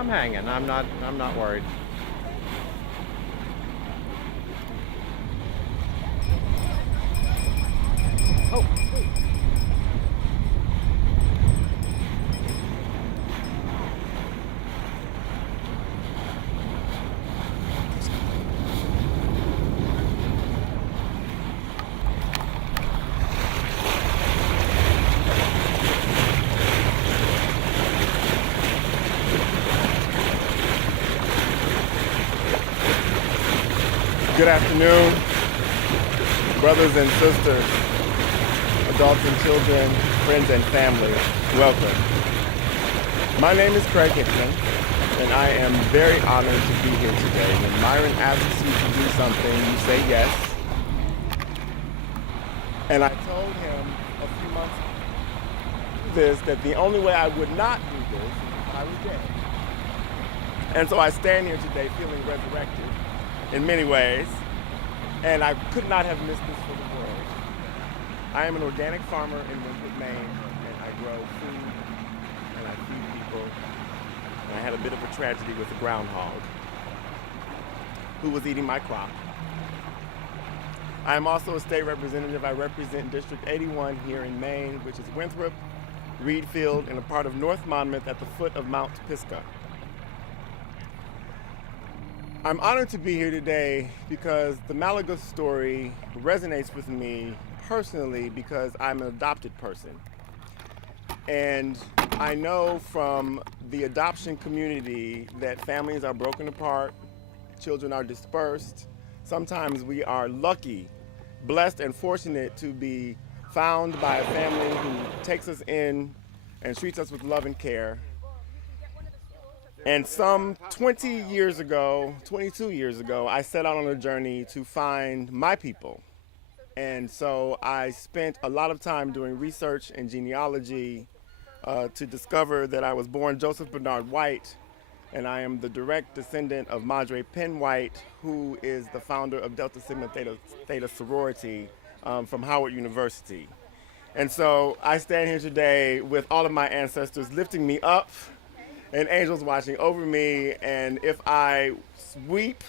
I'm hanging. I'm not worried. Oh, good afternoon, brothers and sisters, adults and children, friends and family. Welcome. My name is Craig Hickman, and I am very honored to be here today. When Myron asks you to do something, you say yes. And I told him a few months this that the only way I would not do this is if I was dead. And so I stand here today feeling resurrected in many ways, and I could not have missed this for the world. I am an organic farmer in Winthrop, Maine, and I grow food and I feed people. And I had a bit of a tragedy with a groundhog who was eating my crop. I am also a state representative. I represent District 81 here in Maine, which is Winthrop, Reedfield, and a part of North Monmouth at the foot of Mount Pisgah. I'm honored to be here today because the Malaga story resonates with me personally because I'm an adopted person. And I know from the adoption community that families are broken apart, children are dispersed. Sometimes we are lucky, blessed, and fortunate to be found by a family who takes us in and treats us with love and care. And some 20 years ago, 22 years ago, I set out on a journey to find my people. And so I spent a lot of time doing research and genealogy to discover that I was born Joseph Bernard White, and I am the direct descendant of Madre Penn White, who is the founder of Delta Sigma Theta sorority from Howard University. And so I stand here today with all of my ancestors lifting me up and angels watching over me. And if I weep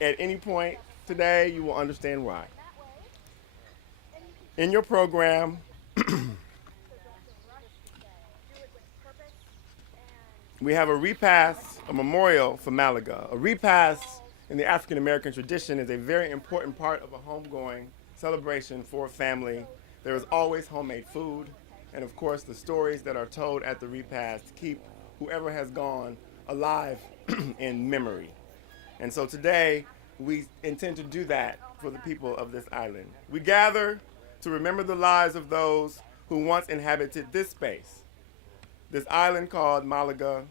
at any point today, you will understand why. In your program, we have a repast, a memorial for Malaga. A repast in the African American tradition is a very important part of a homegoing celebration for a family. There is always homemade food, and of course the stories that are told at the repast keep whoever has gone alive in memory. And so today we intend to do that for the people of this island. We gather to remember the lives of those who once inhabited this space, this island called Malaga,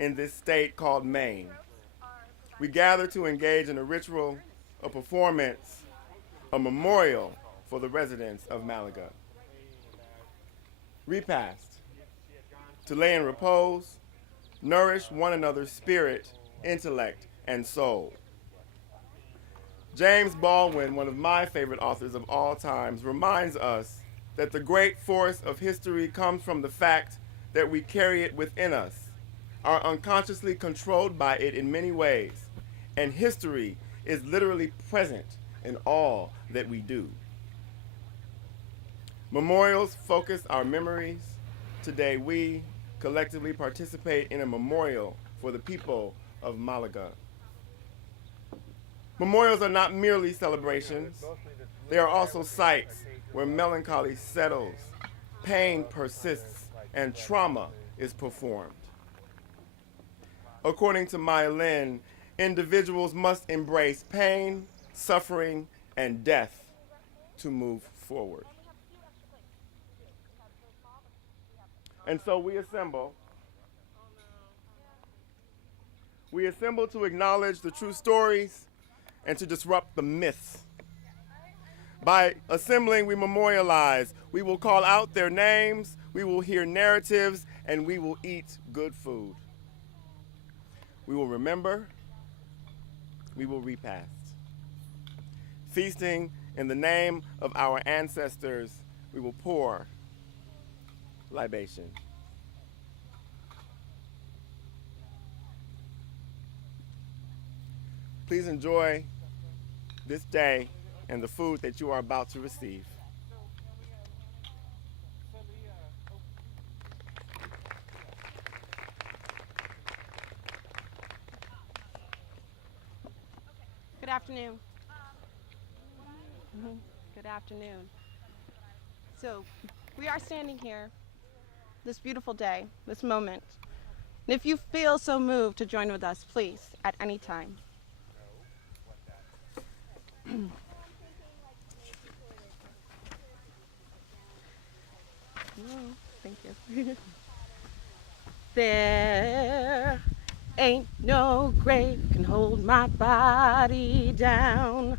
in this state called Maine. We gather to engage in a ritual, a performance, a memorial for the residents of Malaga. Repast, to lay in repose, nourish one another's spirit, intellect, and soul. James Baldwin, one of my favorite authors of all times, reminds us that the great force of history comes from the fact that we carry it within us, are unconsciously controlled by it in many ways, and history is literally present in all that we do. Memorials focus our memories. Today we collectively participate in a memorial for the people of Malaga. Memorials are not merely celebrations. They are also sites where melancholy settles, pain persists, and trauma is performed. According to Maya Lin, individuals must embrace pain, suffering, and death to move forward. And so we assemble. We assemble to acknowledge the true stories and to disrupt the myths. By assembling, we memorialize. We will call out their names, we will hear narratives, and we will eat good food. We will remember, we will repast. Feasting in the name of our ancestors, we will pour libation. Please enjoy this day and the food that you are about to receive. Good afternoon. Good afternoon. So, we are standing here this beautiful day, this moment. And if you feel so moved to join with us, please, at any time. Thank you. There ain't no grave can hold my body down.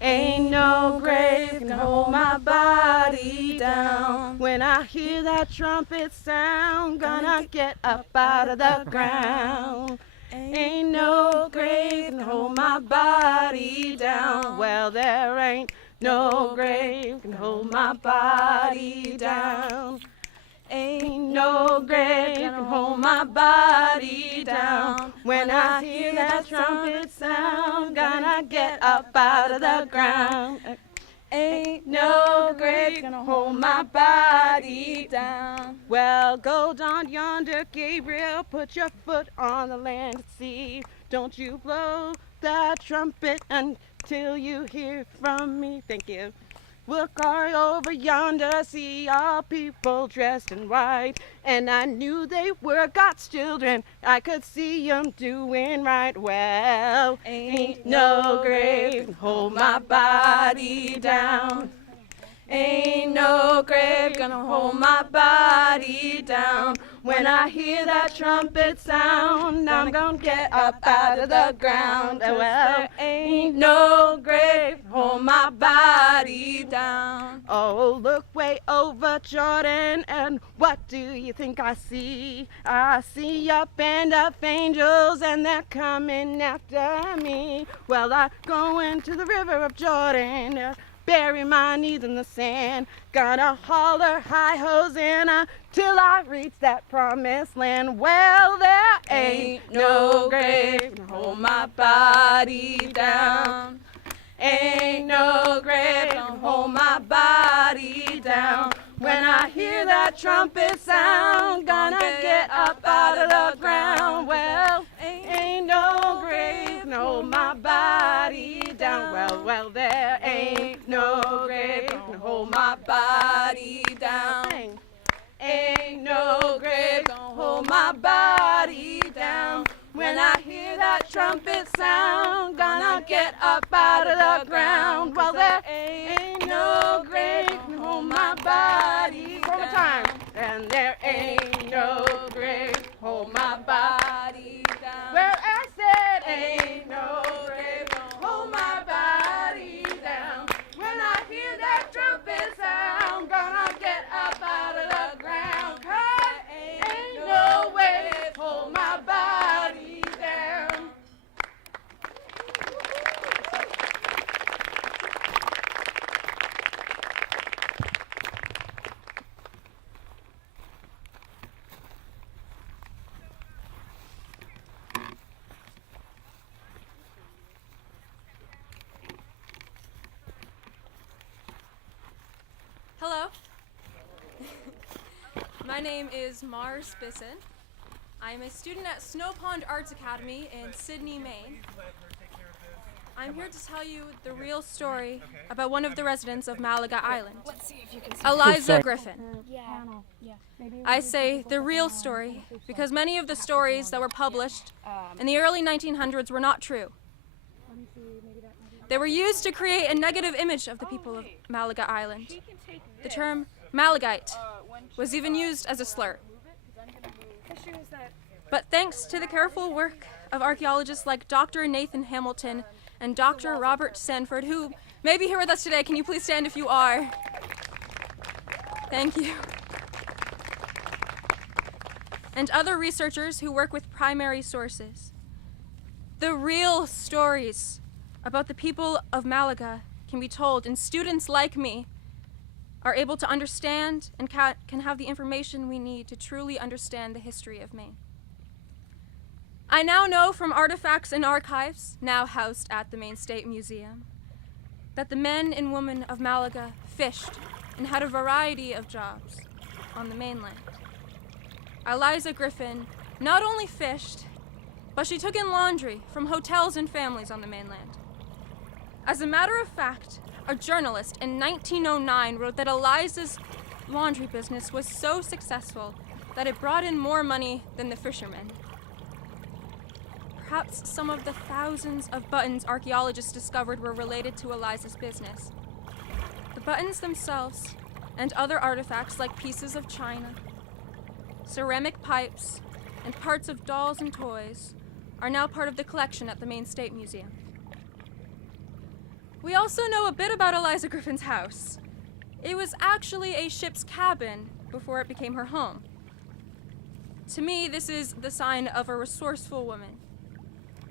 Ain't no grave can hold my body down. When I hear that trumpet sound, gonna get up out of the ground. Ain't no grave can hold my body down. Well, there ain't no grave can hold my body down. Ain't no grave can hold my body down. When I hear that trumpet sound, gonna get up out of the ground. Ain't no grave gonna hold my body down. Well, go down yonder, Gabriel, put your foot on the land and sea. Don't you blow that trumpet until you hear from me. Thank you. Look all over yonder, see all people dressed in white. And I knew they were God's children, I could see them doing right. Well, ain't no grave can hold my body down. Ain't no grave gonna hold my body down. When I hear that trumpet sound, I'm gonna get up out of the ground. Well, ain't no grave can hold my body down. Oh, look way over Jordan, and what do you think I see? I see a band of angels, and they're coming after me. Well, I go into the river of Jordan, bury my knees in the sand, gonna holler high Hosanna till I reach that promised land. Well, there ain't no grave to hold my body down. Ain't no grave to hold my body down. When I hear that trumpet sound, gonna get up out of the ground. Well, ain't no grave to hold my body down. Well, there ain't no grave to hold my body down. Ain't no grave to hold my body down. When I hear that trumpet sound, gonna get up out of the ground. Well, there ain't no grave to hold my body down. One more time. And there ain't no grave to hold my body down. Well, I said ain't no grave to hold my body down. When I hear that trumpet sound, gonna get up out of the ground. 'Cause ain't no way to hold my body down. Hello. My name is Mars Bisson. I am a student at Snow Pond Arts Academy in Sydney, Maine. I'm here to tell you the real story about one of the residents of Malaga Island, Eliza Griffin. I say the real story because many of the stories that were published in the early 1900s were not true. They were used to create a negative image of the people of Malaga Island. The term Malagite was even used as a slur. But thanks to the careful work of archaeologists like Dr. Nathan Hamilton and Dr. Robert Sanford, who may be here with us today, can you please stand if you are? Thank you. And other researchers who work with primary sources. The real stories about the people of Malaga can be told, and students like me are able to understand and can have the information we need to truly understand the history of Maine. I now know from artifacts and archives, now housed at the Maine State Museum, that the men and women of Malaga fished and had a variety of jobs on the mainland. Eliza Griffin not only fished, but she took in laundry from hotels and families on the mainland. As a matter of fact, a journalist in 1909 wrote that Eliza's laundry business was so successful that it brought in more money than the fishermen. Perhaps some of the thousands of buttons archaeologists discovered were related to Eliza's business. The buttons themselves and other artifacts like pieces of china, ceramic pipes, and parts of dolls and toys are now part of the collection at the Maine State Museum. We also know a bit about Eliza Griffin's house. It was actually a ship's cabin before it became her home. To me, this is the sign of a resourceful woman.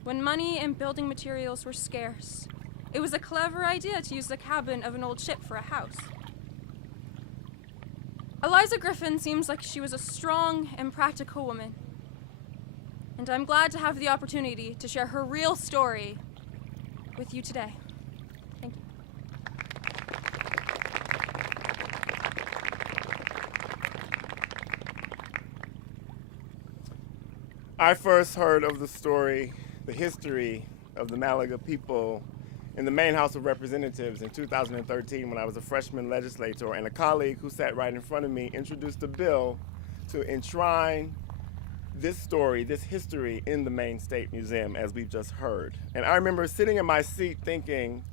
When money and building materials were scarce, it was a clever idea to use the cabin of an old ship for a house. Eliza Griffin seems like she was a strong and practical woman, and I'm glad to have the opportunity to share her real story with you today. Thank you. I first heard of the story, the history of the Malaga people in the Maine House of Representatives in 2013 when I was a freshman legislator, and a colleague who sat right in front of me introduced a bill to enshrine this story, this history in the Maine State Museum, as we've just heard. And I remember sitting in my seat thinking,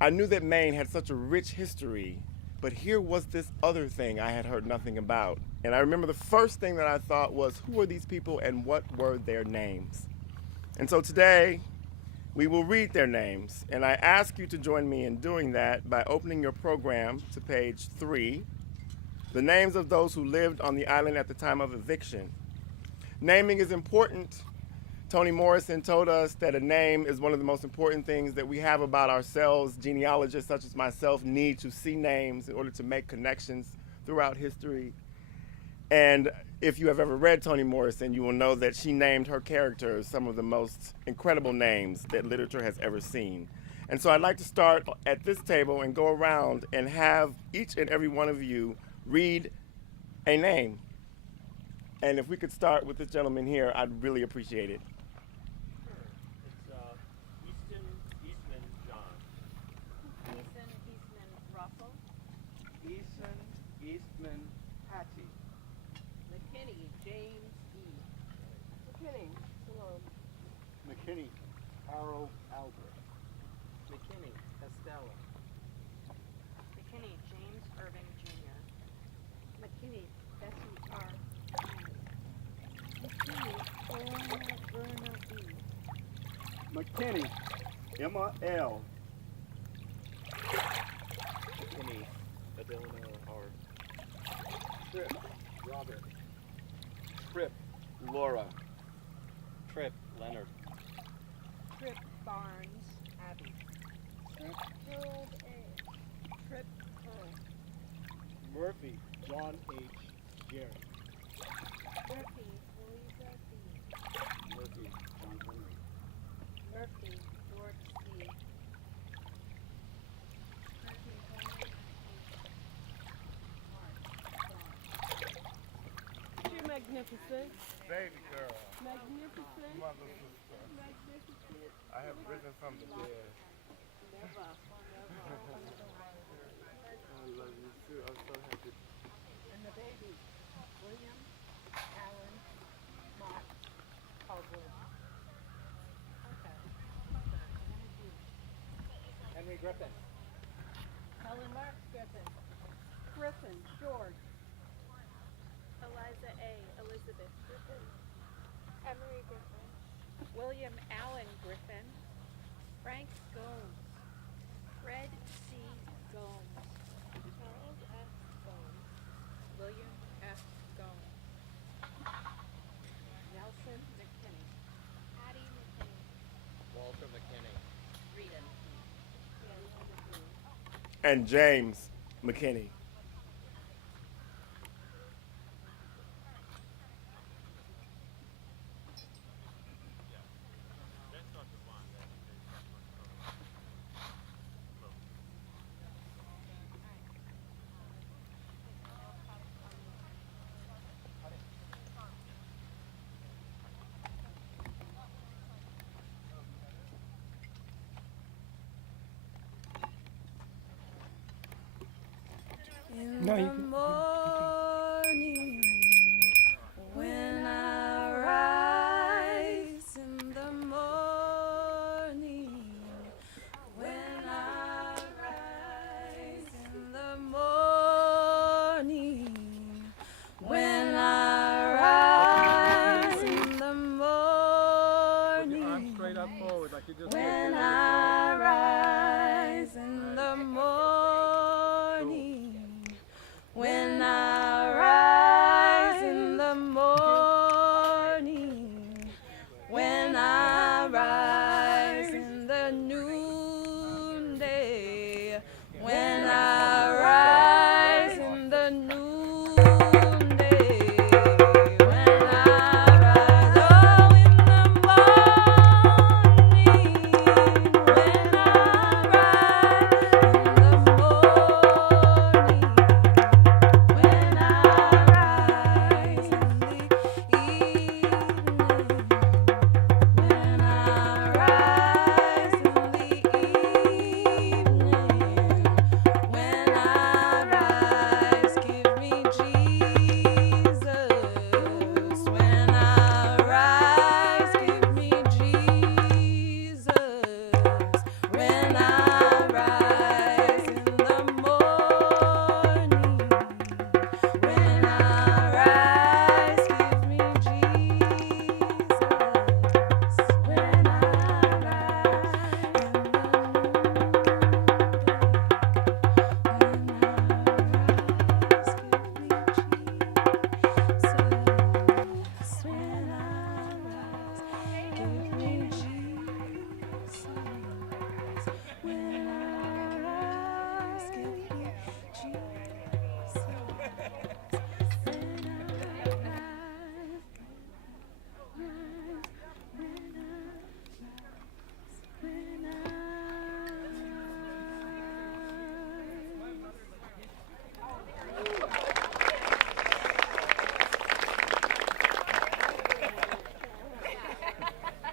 I knew that Maine had such a rich history, but here was this other thing I had heard nothing about. And I remember the first thing that I thought was, who are these people and what were their names? And so today, we will read their names, and I ask you to join me in doing that by opening your program to page 3, the names of those who lived on the island at the time of eviction. Naming is important. Toni Morrison told us that a name is one of the most important things that we have about ourselves. Genealogists such as myself need to see names in order to make connections throughout history. And if you have ever read Toni Morrison, you will know that she named her characters some of the most incredible names that literature has ever seen. And so I'd like to start at this table and go around and have each and every one of you read a name. And if we could start with this gentleman here, I'd really appreciate it. It's Eastman John. Eastman Russell. Eastman Hattie. McKinney James E. McKinney Salome. McKinney Harold Albert. McKinney Estella. McKinney James Irving Jr. McKinney Bessie R. McKinney Orna Verna B. McKinney Emma L. McKinney Adelina R. Tripp Robert. Tripp Laura. Tripp Leonard. Tripp Barnes Abby. Tripp Harold A. Tripp Earl. Murphy John H. Jerry. Murphy Louisa B. Murphy John Henry. Murphy George C. You're magnificent. Baby girl, Magnificent. mother sister, Magnificent. I have risen from the dead. Never. I love you too, I'm so happy. And the baby, William Allen Mott Caldwell. Okay. Henry Griffin. Helen Mark Griffin. Griffin George. Eliza A. Elizabeth Griffin. Emery Griffin. William Allen Griffin. Frank Gomes. Fred C. Gomes. Charles F. Gomes. William F. Gomes. Nelson McKinney. Addie McKinney. Walter McKinney. Rita. And James McKinney.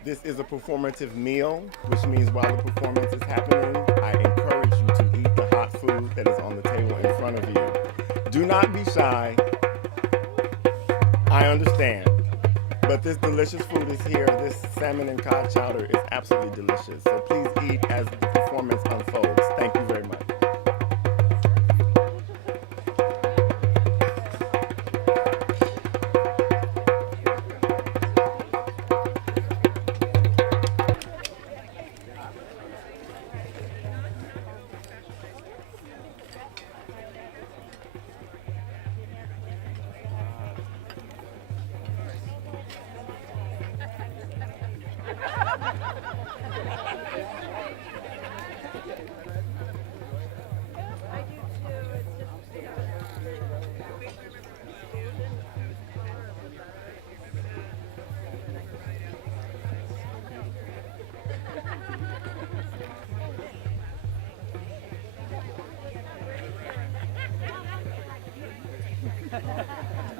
This is a performative meal, which means while the performance is happening, I encourage you to eat the hot food that is on the table in front of you. Do not be shy. I understand. But this delicious food is here. This salmon and cod chowder is absolutely delicious. So please eat as the performance unfolds. Thank you very much.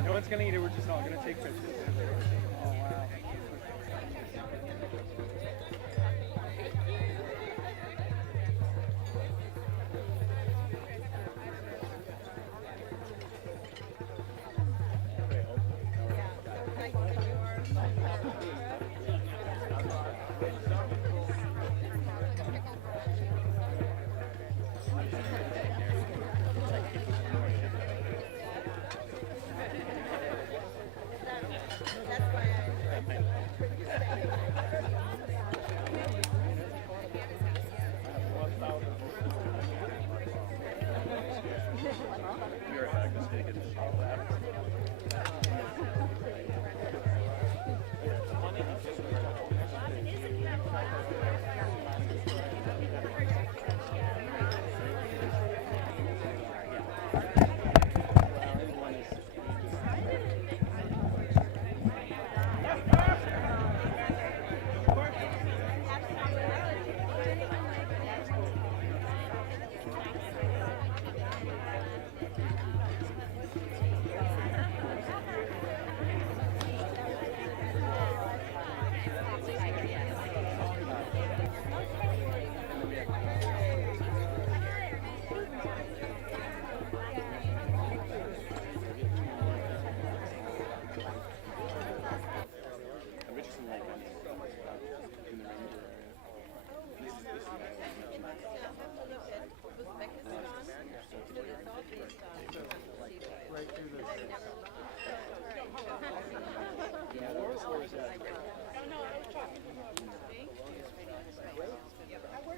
No one's gonna eat it, we're just all gonna take pictures. Oh wow.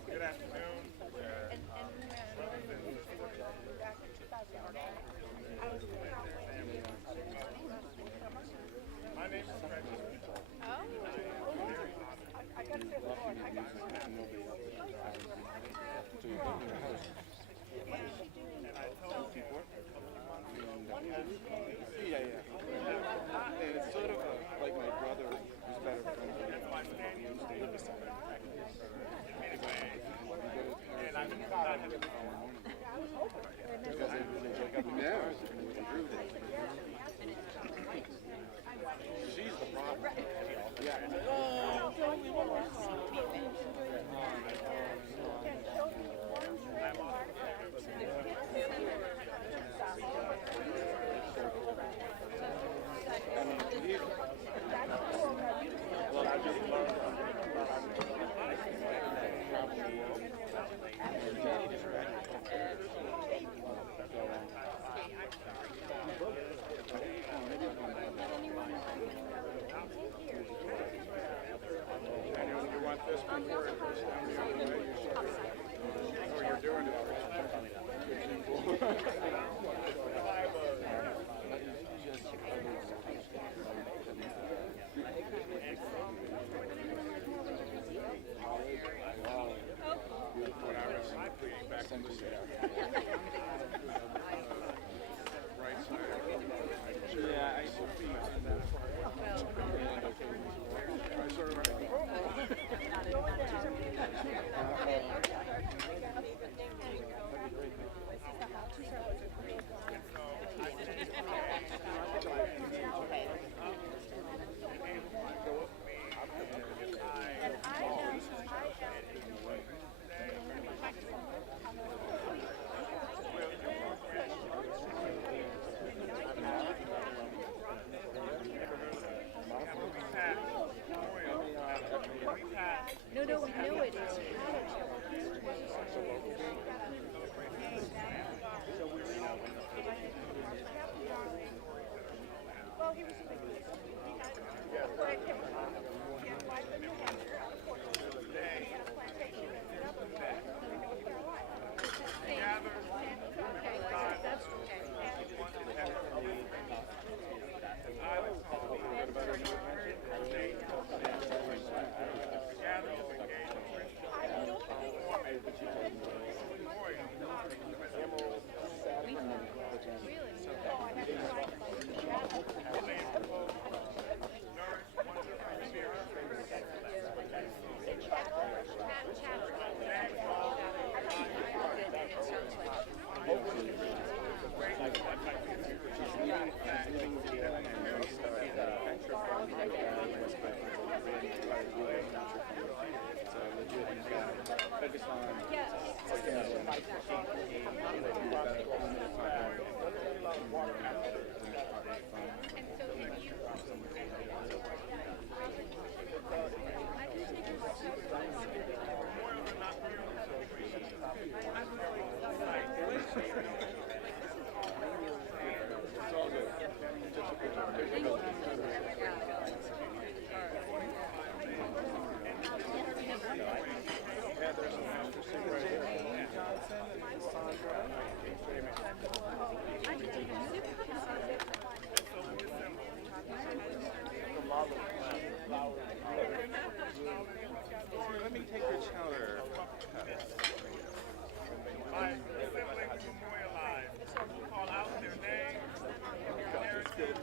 Good afternoon. My name is Yeah. And it's sort of like my brother who's better friends with him. Because they got the cars and improved it. She's the problem. Well, I just learned you want this before it goes down the other way? Oh, you're doing it. When I was back in the right side. Yeah, I should be on that I sort of right. No, no, we knew it. It's well, he was a big he had a plantation. He had life in New Hampshire, unfortunately. He had a plantation in Dublin, North Carolina. Okay, that's okay. Let me take your chowder. My siblings memorialized. Call out their name, heritage.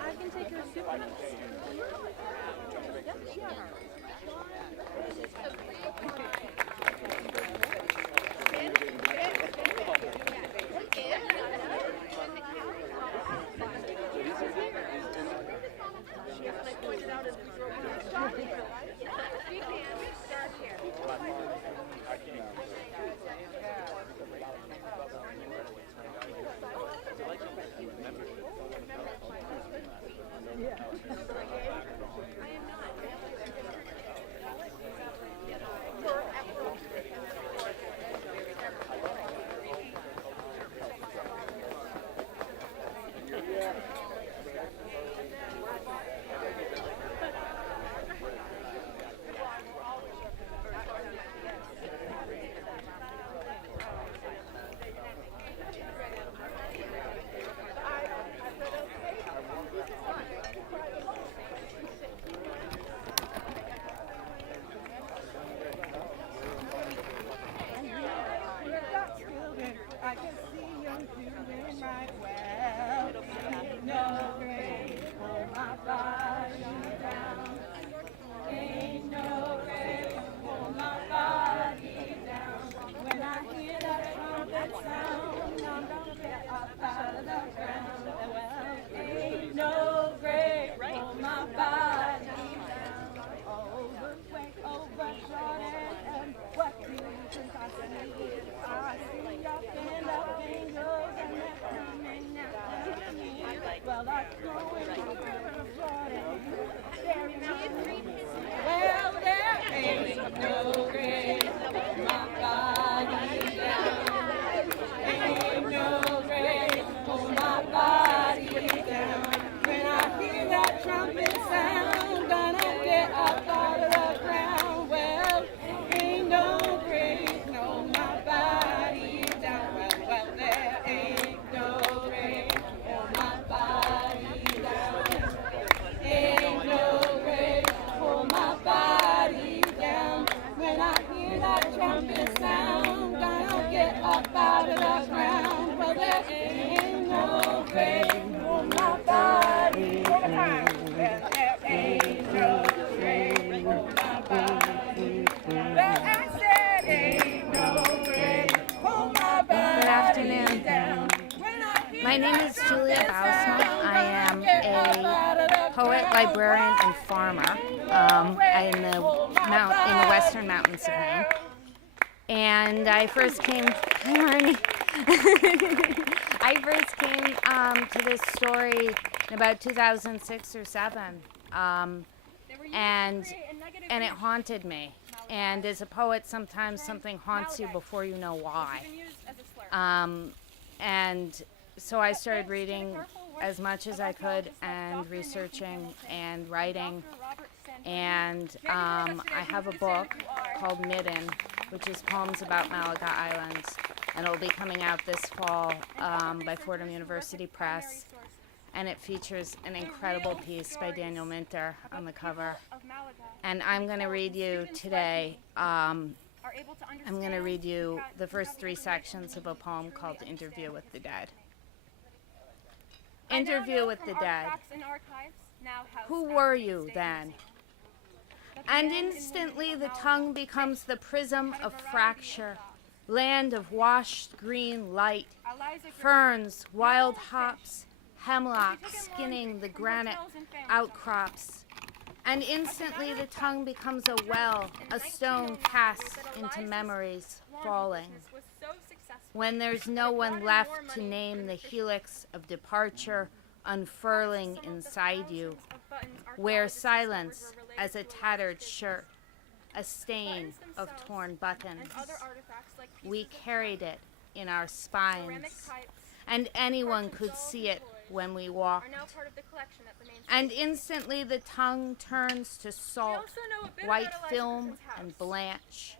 I can take your soup cups. I can see you doing right well. No grave for my body down. Ain't no grave for my body down. When I hear that trumpet sound, I'm gonna get up out of the ground. Well, ain't no grave for my body down. Over Jordan, what do you think I see? I see your stand up angels and they're coming after me. Well, I'm going to the river of Jordan. My name is Julia Bausma. I am a poet, librarian, and farmer in the Western Mountains of Maine. And I first came. Hi, Marnie. I first came to this story in about 2006 or 7, and it haunted me. And as a poet, sometimes something haunts you before you know why. And so I started reading as much as I could and researching and writing. And I have a book called Midden, which is poems about Malaga Island. And it'll be coming out this fall by Fordham University Press. And it features an incredible piece by Daniel Minter on the cover. And I'm going to read you today, I'm going to read you the first 3 sections of a poem called Interview with the Dead. Interview with the Dead. Who were you then? And instantly the tongue becomes the prism of fracture, land of washed green light, ferns, wild hops, hemlock skinning the granite outcrops. And instantly the tongue becomes a well, a stone cast into memories falling. When there's no one left to name the helix of departure unfurling inside you, wear silence as a tattered shirt, a stain of torn buttons. We carried it in our spines, and anyone could see it when we walked. And instantly the tongue turns to salt, white film, and blanch.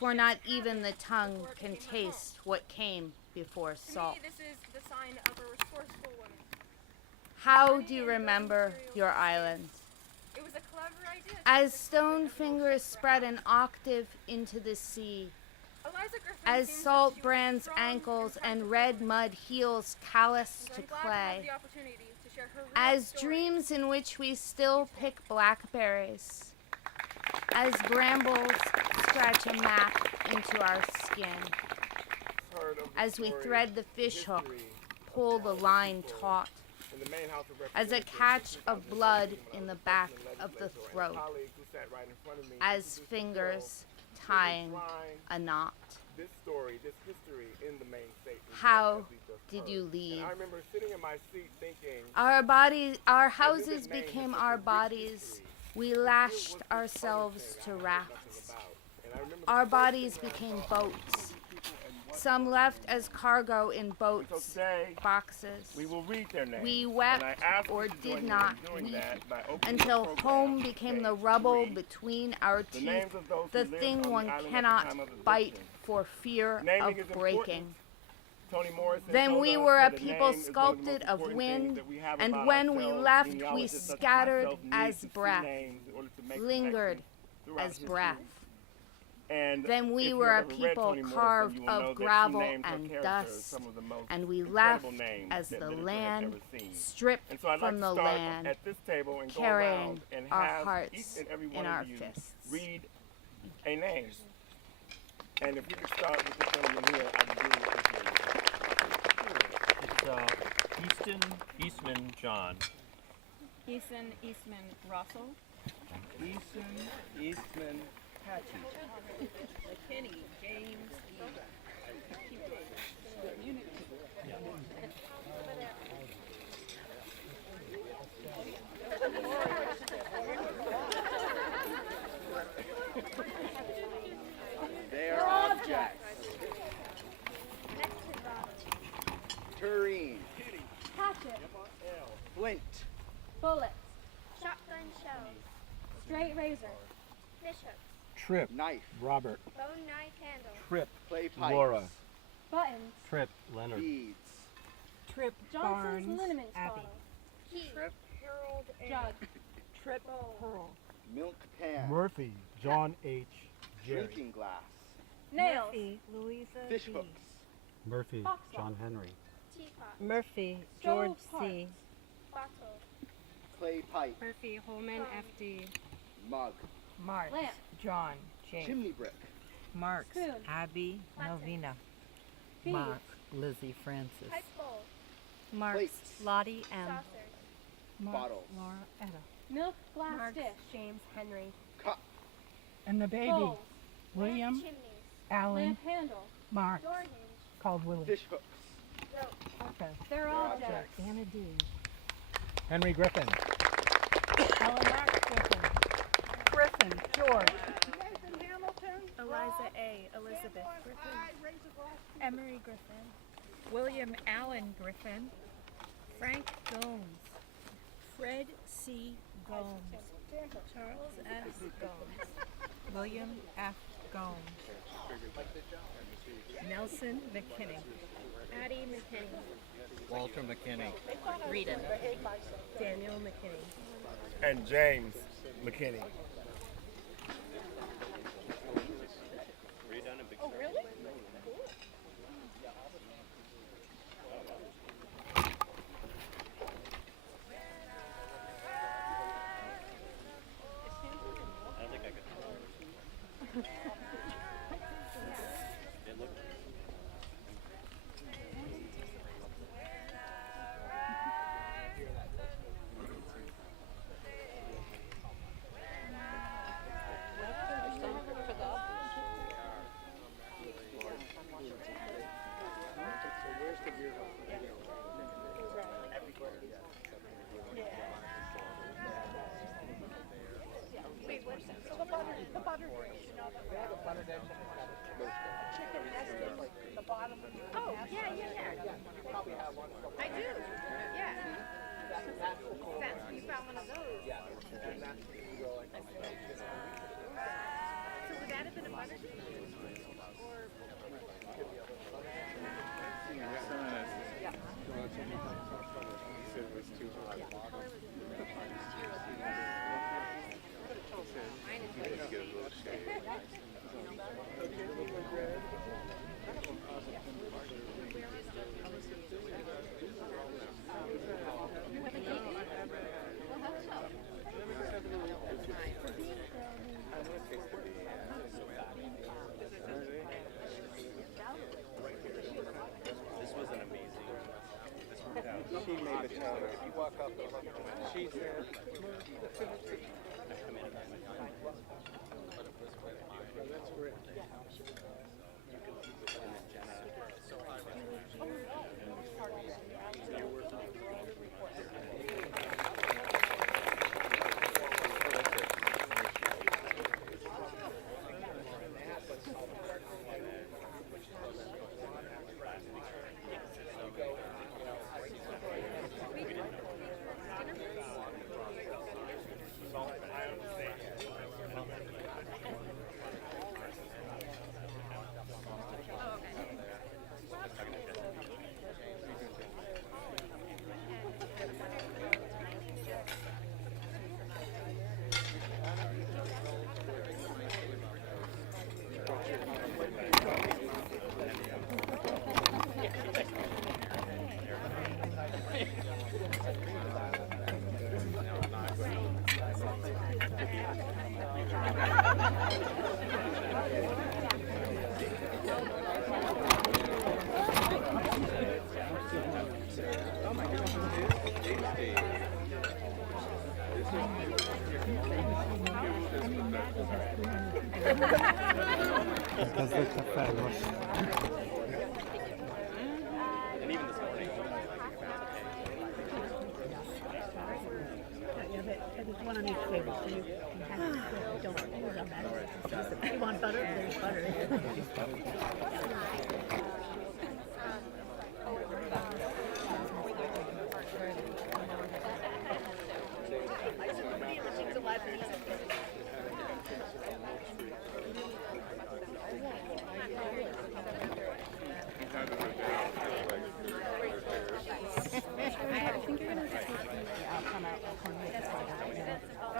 For not even the tongue can taste what came before salt. How do you remember your island? As stone fingers spread an octave into the sea, as salt brands ankles and red mud heels callous to clay, as dreams in which we still pick blackberries, as brambles scratch a map into our skin, as we thread the fishhook, pull the line taut, as a catch of blood in the back of the throat, as fingers tying a knot. How did you leave? Our houses became our bodies. We lashed ourselves to rafts. Our bodies became boats. Some left as cargo in boats, boxes. We will read their names. We wept or did not weep until home became the rubble between our teeth, the thing one cannot bite for fear of breaking. Then we were a people sculpted of wind, and when we left, we scattered as breath, lingered as breath. Then we were a people carved of gravel and dust, and we left as the land stripped from the land, carrying our hearts in our fists. Read a name. And if you could start with the gentleman here, I'd really appreciate it. It's Eastman John. Eastman Russell. Eastman Patchy. McKinney James They are objects. Tureen. Hatchet, Flint. bullets, shotgun shells, straight razor, fishhooks, Trip. Knife. Robert. bone knife handle, Trip. Clay pipes. Laura. buttons, Trip Leonard. Beads. Trip Johnson's Barnes liniment Abbey. bottle, key, Trip. Harold jug, Trip bowl, Pearl. Milk pan. Murphy. John H. Jerry. Drinking glass. nails, Murphy Louisa Fish B. hooks. Murphy Box John Henry. teapot, Murphy Stove George pot. C. bottle, Clay pipe. Murphy Holman F.D. Mug. Marks Lamp. John J. Chimney brick. Marks Spoon. Abby Lantern. Novena. bead, Mark Lizzie Francis. pipe bowl, Marks. Plates. Lottie M. Bottles. Laura Etta. Milk glass Marks. dish. James Henry. Cup. And the baby, Bowls. William Chimneys. Allen Lamp handle. Marks, Door hinge. called Willie. Fish hooks. Okay. They're objects. Anna D. Henry Griffin. Ellen Marks Griffin. Griffin, George. Eliza A. Elizabeth Griffin. Emery Griffin. William Allen Griffin. Frank Gomes. Fred C. Gomes. Charles S. Gomes. William F. Gomes. Nelson McKinney. Addie McKinney. Walter McKinney. Rita. Daniel McKinney. And James McKinney. She made the town. If you walk up, she's there. That's great. One on each table, so you don't if you want butter, there's butter.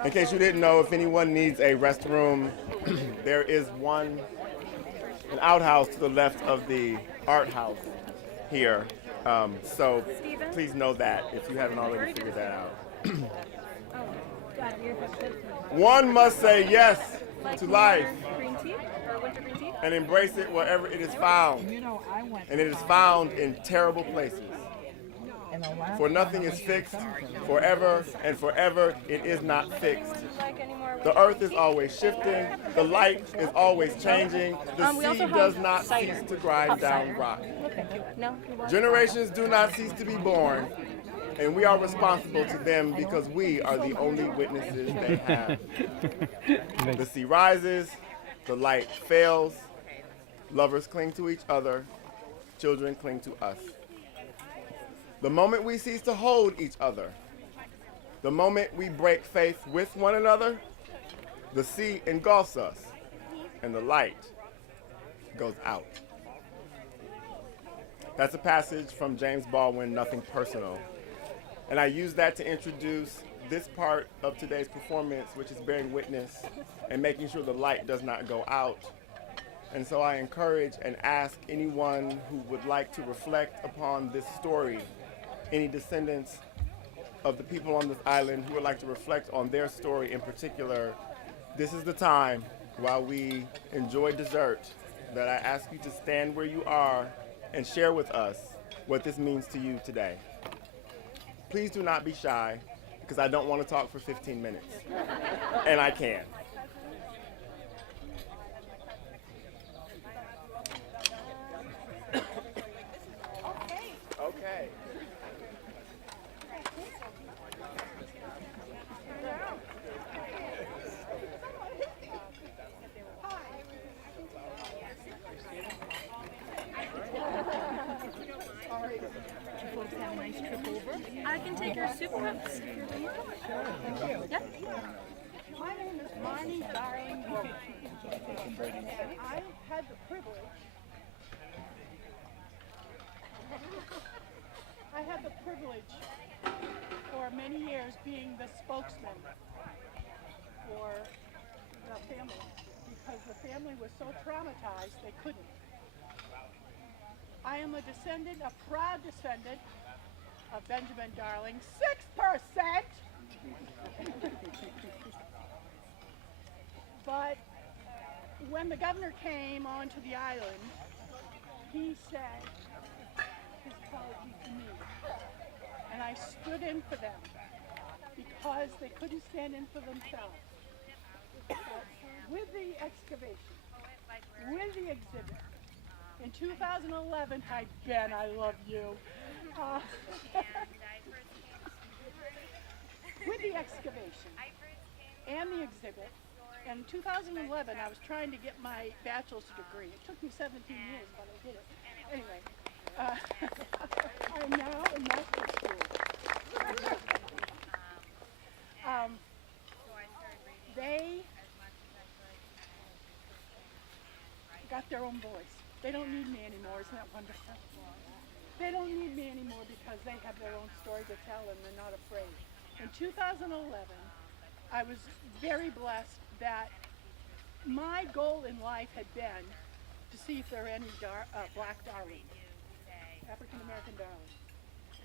In case you didn't know, if anyone needs a restroom, there is an outhouse to the left of the art house here. So please know that if you haven't already figured that out. One must say yes to life and embrace it wherever it is found. And it is found in terrible places. For nothing is fixed forever, and forever it is not fixed. The earth is always shifting, the light is always changing, the sea does not cease to grind down rock. Generations do not cease to be born, and we are responsible to them because we are the only witnesses they have. The sea rises, the light fails, lovers cling to each other, children cling to us. The moment we cease to hold each other, the moment we break faith with one another, the sea engulfs us and the light goes out. That's a passage from James Baldwin, Nothing Personal. And I use that to introduce this part of today's performance, which is bearing witness and making sure the light does not go out. And so I encourage and ask anyone who would like to reflect upon this story, any descendants of the people on this island who would like to reflect on their story in particular, this is the time while we enjoy dessert that I ask you to stand where you are and share with us what this means to you today. Please do not be shy, because I don't want to talk for 15 minutes, and I can. Okay. I can take your soup cups. Yep. My name is Marnie Darling Wilson, and I had the privilege for many years being the spokesman for the family, because the family was so traumatized they couldn't. I am a descendant, a proud descendant of Benjamin Darling, 6%. But when the governor came onto the island, he said his apology to me. And I stood in for them because they couldn't stand in for themselves. With the excavation, with the exhibit, in 2011, hi Ben, I love you. With the excavation and the exhibit, in 2011, I was trying to get my bachelor's degree. It took me 17 years, but I did it. Anyway, I'm now in master's school. They got their own voice. They don't need me anymore. Isn't that wonderful? They don't need me anymore because they have their own story to tell and they're not afraid. In 2011, I was very blessed that my goal in life had been to see if there are any black darlings, African American darlings,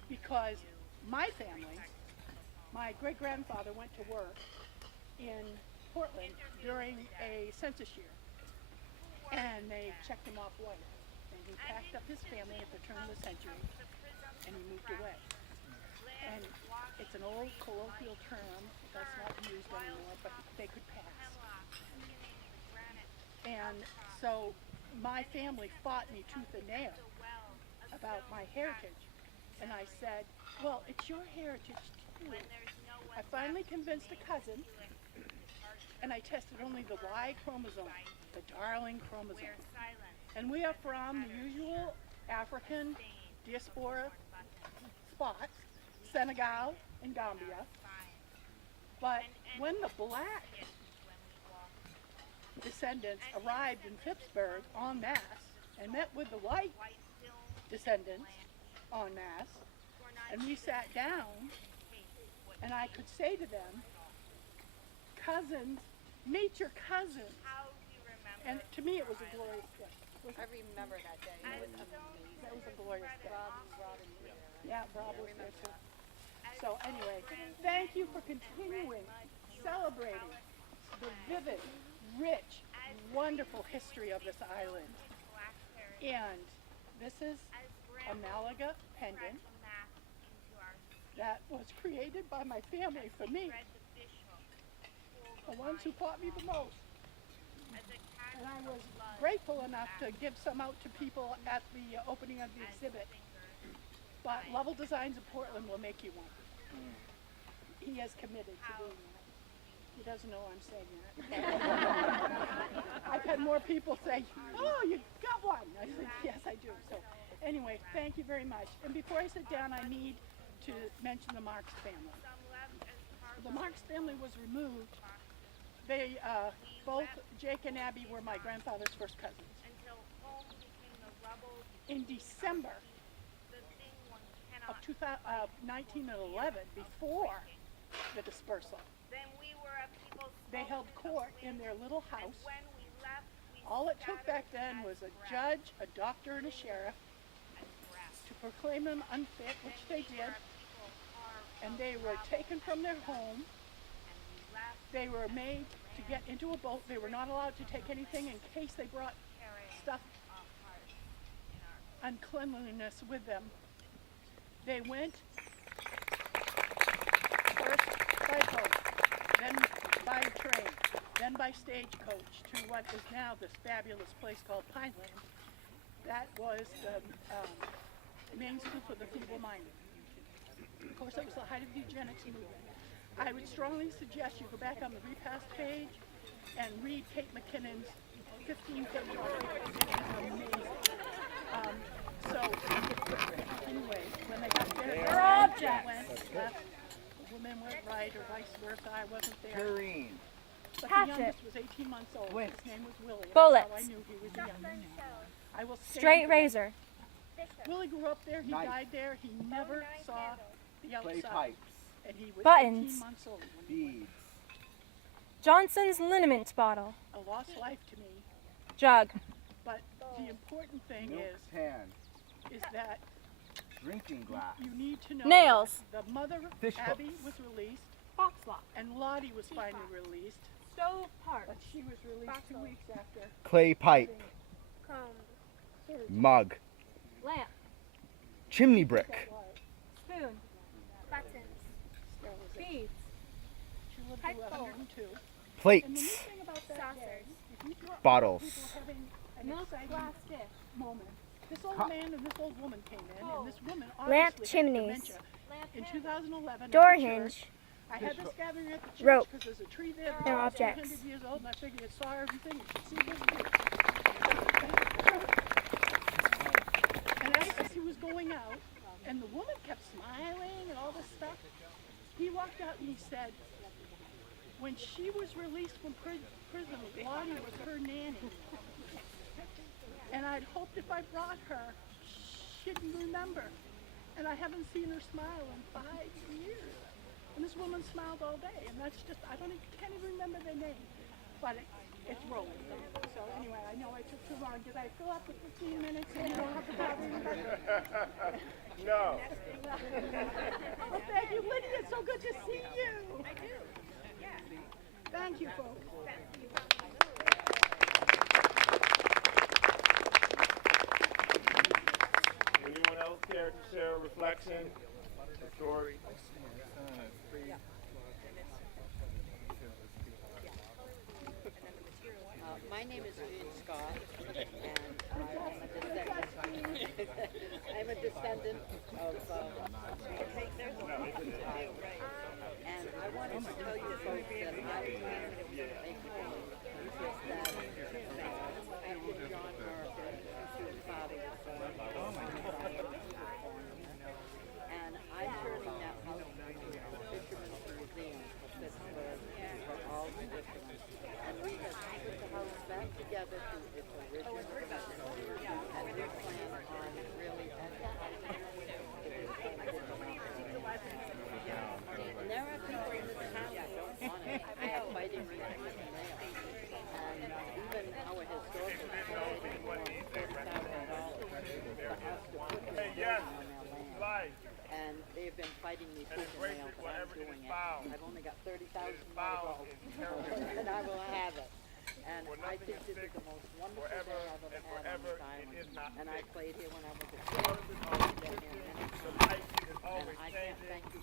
because my family, my great-grandfather went to work in Portland during a census year, and they checked him off white, and he packed up his family at the turn of the century, and he moved away. And it's an old colloquial term that's not used anymore, but they could pass. And so my family fought me tooth and nail about my heritage. And I said, well, it's your heritage too. I finally convinced a cousin, and I tested only the Y chromosome, the Darling chromosome. And we are from the usual African diaspora spots, Senegal and Gambia. But when the black descendants arrived in Pittsburgh en masse and met with the white descendants en masse, and we sat down, and I could say to them, cousins, meet your cousins. And to me it was a glorious day. I remember that day. It was amazing. That was a glorious day. Yeah, Rob was there too. So anyway, thank you for continuing celebrating the vivid, rich, wonderful history of this island. And this is a Malaga pendant that was created by my family for me, the ones who taught me the most. And I was grateful enough to give some out to people at the opening of the exhibit. But Level Designs of Portland will make you one. He has committed to doing that. He doesn't know I'm saying that. I've had more people say, oh, you got one. I said, yes, I do. So anyway, thank you very much. And before I sit down, I need to mention the Marks family. The Marks family was removed. They, both Jake and Abby were my grandfather's first cousins. In December of 1911, before the dispersal, they held court in their little house. All it took back then was a judge, a doctor, and a sheriff to proclaim them unfit, which they did. And they were taken from their home. They were made to get into a boat. They were not allowed to take anything in case they brought stuff, uncleanliness with them. They went first by boat, then by train, then by stagecoach to what is now this fabulous place called Pineland. That was the main school for the feeble-minded. Of course, it was the height of the eugenics movement. I would strongly suggest you go back on the Repast page and read Kate McKinnon's 15-page article. It is amazing. Anyway, when they got there, the women went right or vice versa. I wasn't there. Kareen. But the youngest was 18 months old. His name was Willie. Bullets. That's how I knew he was young. I will Straight razor. Willie grew up there. He died there. He never saw the outside. Clay pipes. And he was Buttons. 18 months old. Beads. Johnson's liniment bottle. A lost life to me. Jug. But the important thing Milk is that drinking glass. you need to know Nails. the mother, Fish Abby, hooks. was released, Box lock. and Lottie was finally released. Stove part. But she was released 2 weeks after. Clay pipe. Mug. Lamp. Chimney brick. Spoon. Beads. She lived to 102. And the Plates. neat thing about that day, if you grew up Bottles. with people having an Milk exciting glass dish. moment, this old man and this old woman came in, and this woman Lamp obviously had chimneys. dementia. In 2011, Door at the hinge. church, I had this gathering at the church Rope. because there's a tree there They're that's objects. 100 years old, and I figured it saw everything. You should see this tree. And as he was going out, and the woman kept smiling and all this stuff, he walked out and he said, when she was released from prison, Lottie was her nanny. And I'd hoped if I brought her, she'd remember. And I haven't seen her smile in 5 years. And this woman smiled all day, and that's just, can't even remember their name. But it's rolling. So anyway, I know I took too long. Did I fill up with 15 minutes and you don't have to bother anybody? No. Well, thank you, Lydia. It's so good to see you. I do. Yeah. Thank you, folks. Anyone else care to share a reflection, a story? My name is Jean Scott, and I'm a descendant of, and I wanted to tell you folks that I was after John Marker, whose father was and I'm turning that house into a fisherman's museum of Pittsburgh for all the fishermen. And we have put the house back together to its original condition, and we plan on really And there are people in this town that don't want it. They are fighting with it with nails. And even our historical society wants $10,000 for us to put this building on their land. And they've been fighting me tooth and nail, but I'm doing it. I've only got $30,000 and I will have it. And I think this is the most wonderful day I've ever had on this island. And I played here when I was a kid. And I can't thank you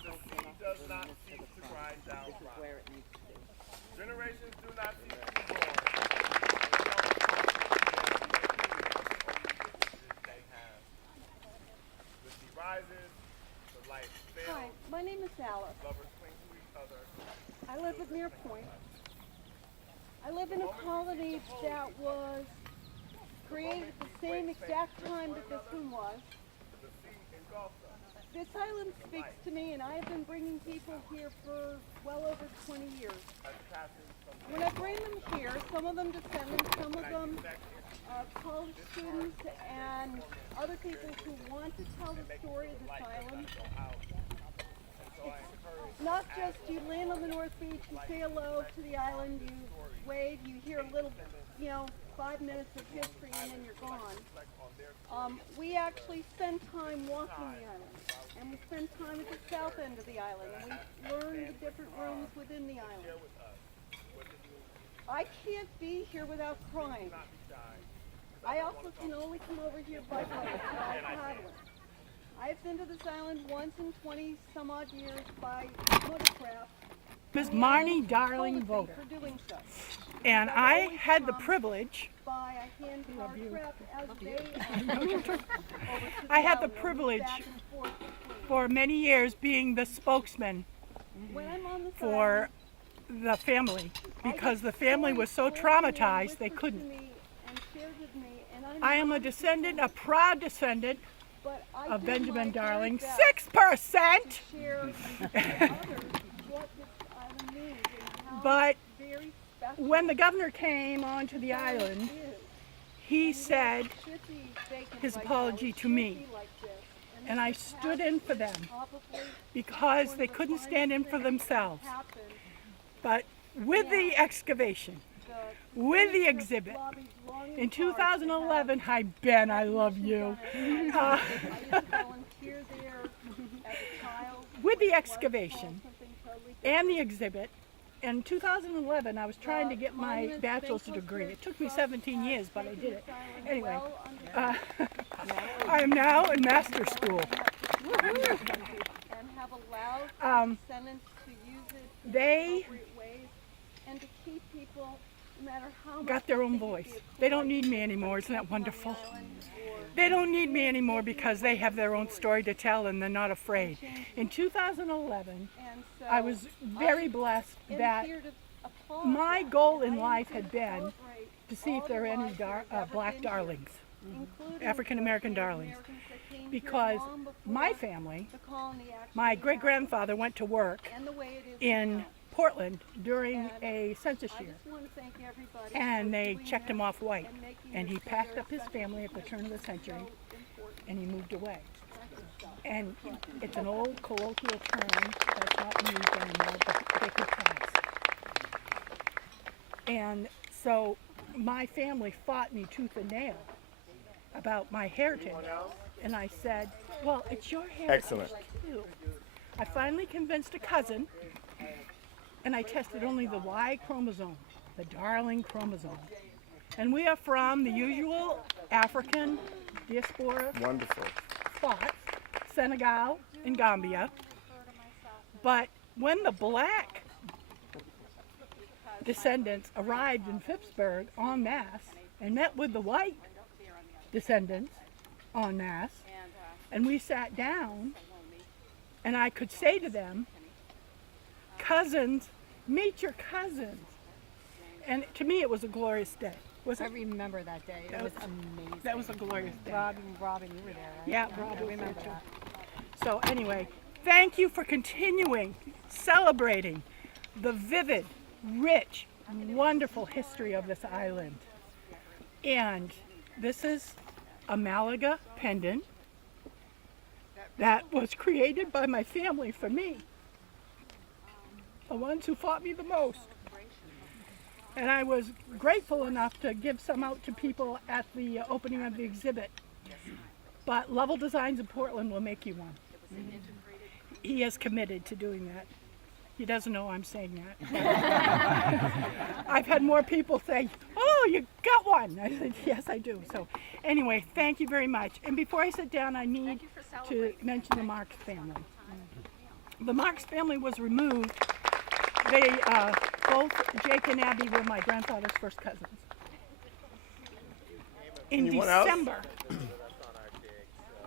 rises, the light fails. Hi, my name is Alice. Lovers cling to each other. I live at Mere Point. I live in a colony that was created at the same exact time that this one was. The sea engulfs us. This island speaks to me, and I have been bringing people here for well over 20 years. As passing from When I bring them here, some of them descendants, some of them college students, and other people who want to tell the story of this island. It's not just you land on the North Beach, you say hello to the island, you wave, you hear a little, 5 minutes of history, and then you're gone. We actually spend time walking the island, and we spend time at the south end of the island, and we learn the different rooms within the island. I can't be here without crying. I also can only come over here by boat, by paddling. I've been to this island once in 20 some odd years by motorcraft. Ms. Marnie Darling Voter. For doing so. And I had the privilege, By a hand-powered craft as they I had the privilege for many years being the spokesman When I'm on the for the family because the family was so traumatized they couldn't. I am a descendant, a proud descendant of Benjamin Darling, 6%. But when the governor came onto the island, he said his apology to me, and I stood in for them because they couldn't stand in for themselves. But with the excavation, with the exhibit, in 2011, hi Ben, I love you. With the excavation and the exhibit, in 2011, I was trying to get my bachelor's degree. It took me 17 years, but I did it. Anyway, I am now in master's school. They got their own voice. They don't need me anymore. Isn't that wonderful? They don't need me anymore because they have their own story to tell and they're not afraid. In 2011, I was very blessed that my goal in life had been to see if there are any black darlings, African American darlings, because my family, my great-grandfather went to work in Portland during a census year, and they checked him off white, and he packed up his family at the turn of the century, and he moved away. And it's an old colloquial term that's not used anymore, but they could pass. And so my family fought me tooth and nail about my heritage, and I said, well, it's your heritage. Excellent. Too. I finally convinced a cousin, and I tested only the Y chromosome, the Darling chromosome. And we are from the usual African diaspora spots, Senegal and Gambia. But when the black descendants arrived in Phippsburg en masse and met with the white descendants en masse, and we sat down, and I could say to them, cousins, meet your cousins. And to me, it was a glorious day. I remember that day. It was amazing. That was a glorious day. Robin, you were there, right? Yeah, Robin, I remember too. that. So anyway, thank you for continuing celebrating the vivid, rich, wonderful history of this island. And this is a Malaga pendant that was created by my family for me, the ones who fought me the most. And I was grateful enough to give some out to people at the opening of the exhibit. But Level Designs in Portland will make you one. He is committed to doing that. He doesn't know I'm saying that. I've had more people say, oh, you got one. I said, yes, I do. So anyway, thank you very much. And before I sit down, I need to mention the Marks family. The Marks family was removed. They, both Jake and Abby were my grandfather's first cousins. In December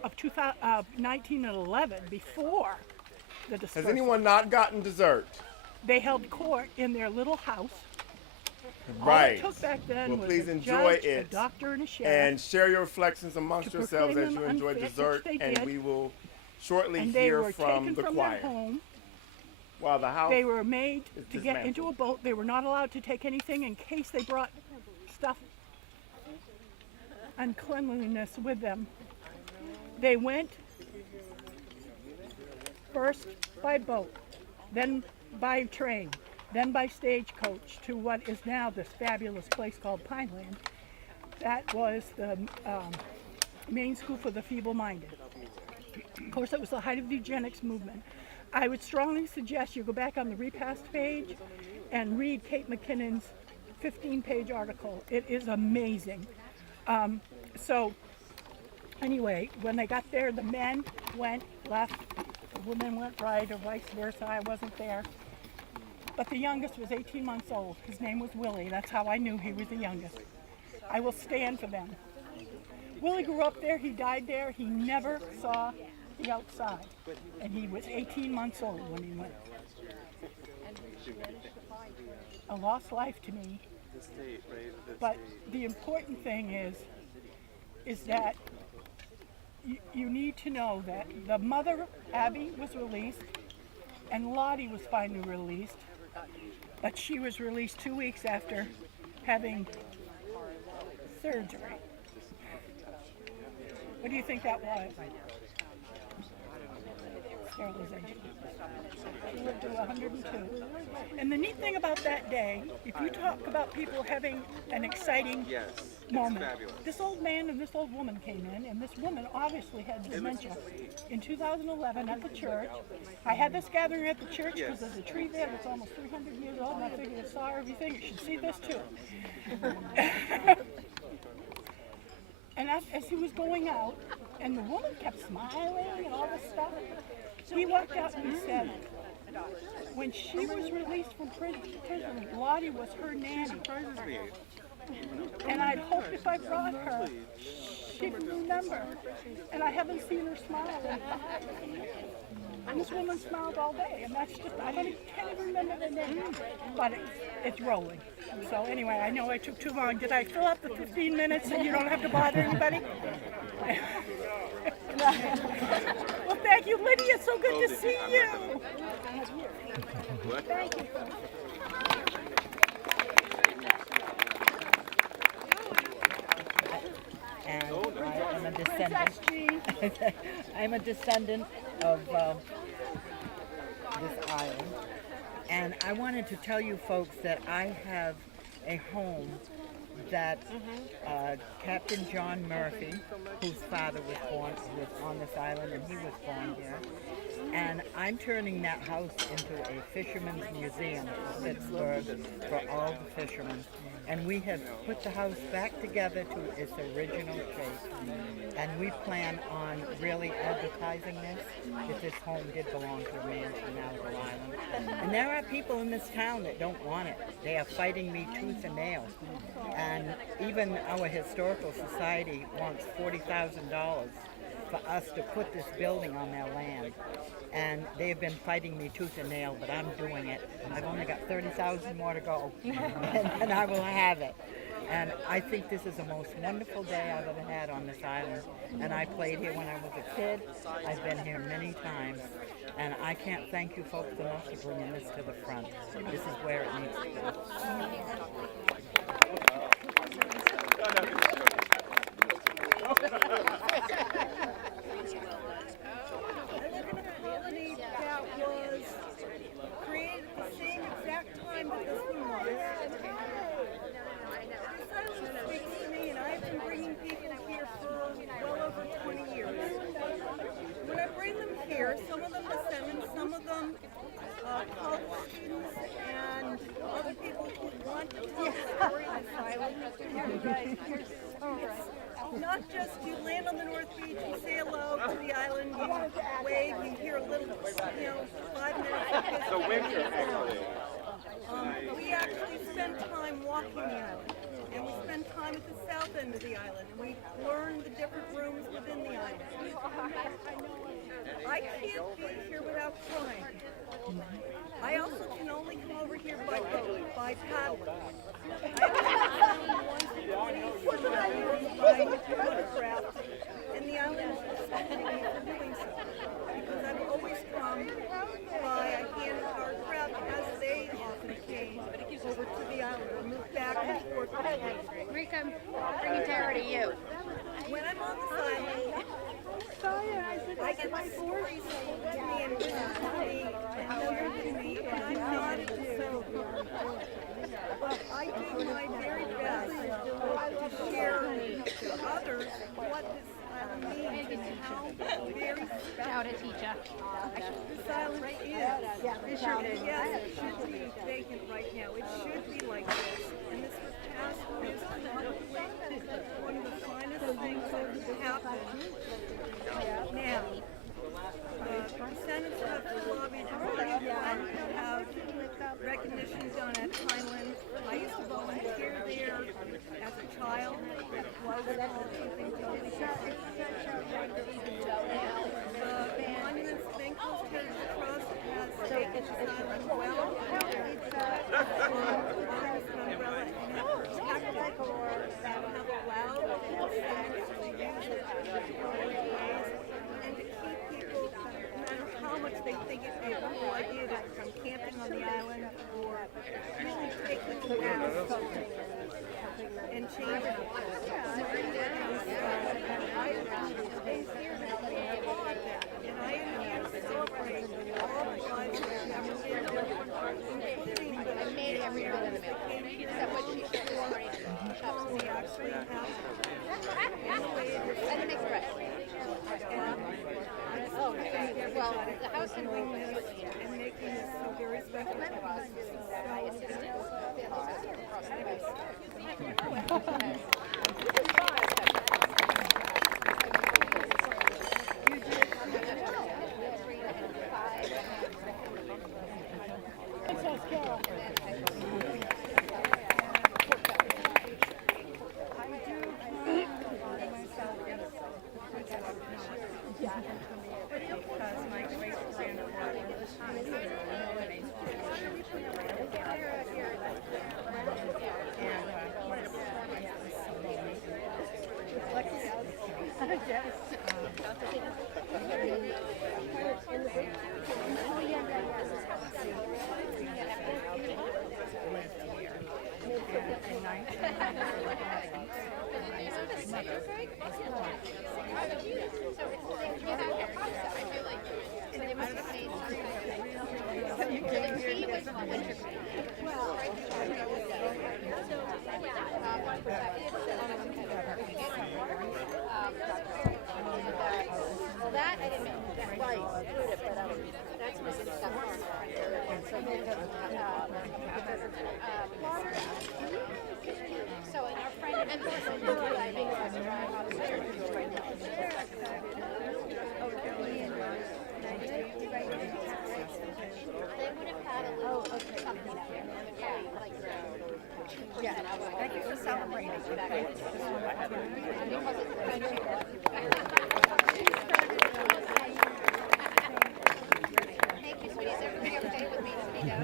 of 1911, before the dispersal. Has anyone not gotten dessert? They held court in their little house. Right. All it took back then well, was please a enjoy judge, it a doctor, and a sheriff. and share your reflections amongst to yourselves proclaim as you them enjoy unfit, dessert, which they and did. we will shortly And they hear were from taken the from choir. their home. While the house They were made is to get into a boat. They were not allowed to take anything in case they brought stuff, uncleanliness with them. They went first by boat, then by train, then by stagecoach to what is now this fabulous place called Pineland. That was the main school for the feeble-minded. Of course, it was the height of the eugenics movement. I would strongly suggest you go back on the Repast page and read Kate McKinnon's 15-page article. It is amazing. So anyway, when they got there, the men went left, the women went right, or vice versa. I wasn't there. But the youngest was 18 months old. His name was Willie. That's how I knew he was the youngest. I will stand for them. Willie grew up there. He died there. He never saw the outside. And he was 18 months old when he went. A lost life to me. But the important thing is that you need to know that the mother, Abby, was released, and Lottie was finally released, but she was released 2 weeks after having surgery. What do you think that was? Sterilization. She lived to 102. And the neat thing about that day, if you talk about people having an exciting moment, this old man and this old woman came in, and this woman obviously had dementia. In 2011 at the church, I had this gathering at the church because there's a tree there that's almost 300 years old, and I figured I saw everything. You should see this too. And as he was going out, and the woman kept smiling and all this stuff, he walked out and he said, when she was released from prison, Lottie was her nanny. And I'd hoped if I brought her, she'd remember. And I haven't seen her smile in 5 years. And this woman smiled all day, and that's just, can't even remember the name, but it's rolling. So anyway, I know I took too long. Did I fill up the 15 minutes so you don't have to bother anybody? Well, thank you, Lydia. So good to see you. Thank you. And I am a descendant. I'm a descendant of this island, and I wanted to tell you folks that I have a home that Captain John Murphy, whose father was on this island, and he was born here. And I'm turning that house into a fisherman's museum in Pittsburgh for all the fishermen. And we have put the house back together to its original shape. And we plan on really advertising this, if this home did belong to a man from Malaga Island. And there are people in this town that don't want it. They are fighting me tooth and nail. And even our historical society wants $40,000 for us to put this building on their land. And they've been fighting me tooth and nail, but I'm doing it. I've only got 30,000 more to go, and I will have it. And I think this is the most wonderful day I've ever had on this island. And I played here when I was a kid. I've been here many times. And I can't thank you folks enough for bringing this to the front. This is where it needs to be. Created at the same exact time that this one was. This island speaks to me, and I've been bringing people here for well over 20 years. When I bring them here, some of them descendants, some of them college students, and other people who want to tell the story of this island. It's not just you land on the North Beach, you say hello to the island, you wave, you hear a little, 5 minutes. So winter, actually. We actually spend time walking the island, and we spend time at the south end of the island, and we learn the different rooms within the island. I can't be here without crying. I also can only come over here by boat, by paddle. I only once in 20 by watercraft, and the island is stopping me from doing so. Because I've always come by a hand-powered craft, as they often came over to the island or moved back and forth. Rika, bringing terror to you. When I'm on this island, I get my stories told to me and written to me and learned to me, and I'm not a Jew. But I do my very best to share to others what this island means and how very How to teach her. this island is. Yes, it should be vacant right now. It should be like this. And this was past one of the finest things that has happened. Now, the Senate's have lobbied hard to have recognition done at Highland. I used to volunteer there as a child. Was called something totally different. The Monuments Bank Coast Heritage Trust has taken this island well. Arms and umbrella and have protected and have allowed citizens to use it in ways and to keep people, no matter how much they think it'd be a cool idea to come camping on the island or really taking a walk and changing it. And I am here to celebrate all the lives that never did, including the made every bit of it. Except what she we actually have. And it makes it right. Well, the house and making this so very special to us. That I didn't know. Right, that's missing stuff. So, and our friend and person who I make us drive out of there right now. They would have had a little something out there. Yeah, thank you for celebrating. Because it's country. Thank you, sweetie. Is everybody okay with me to be down?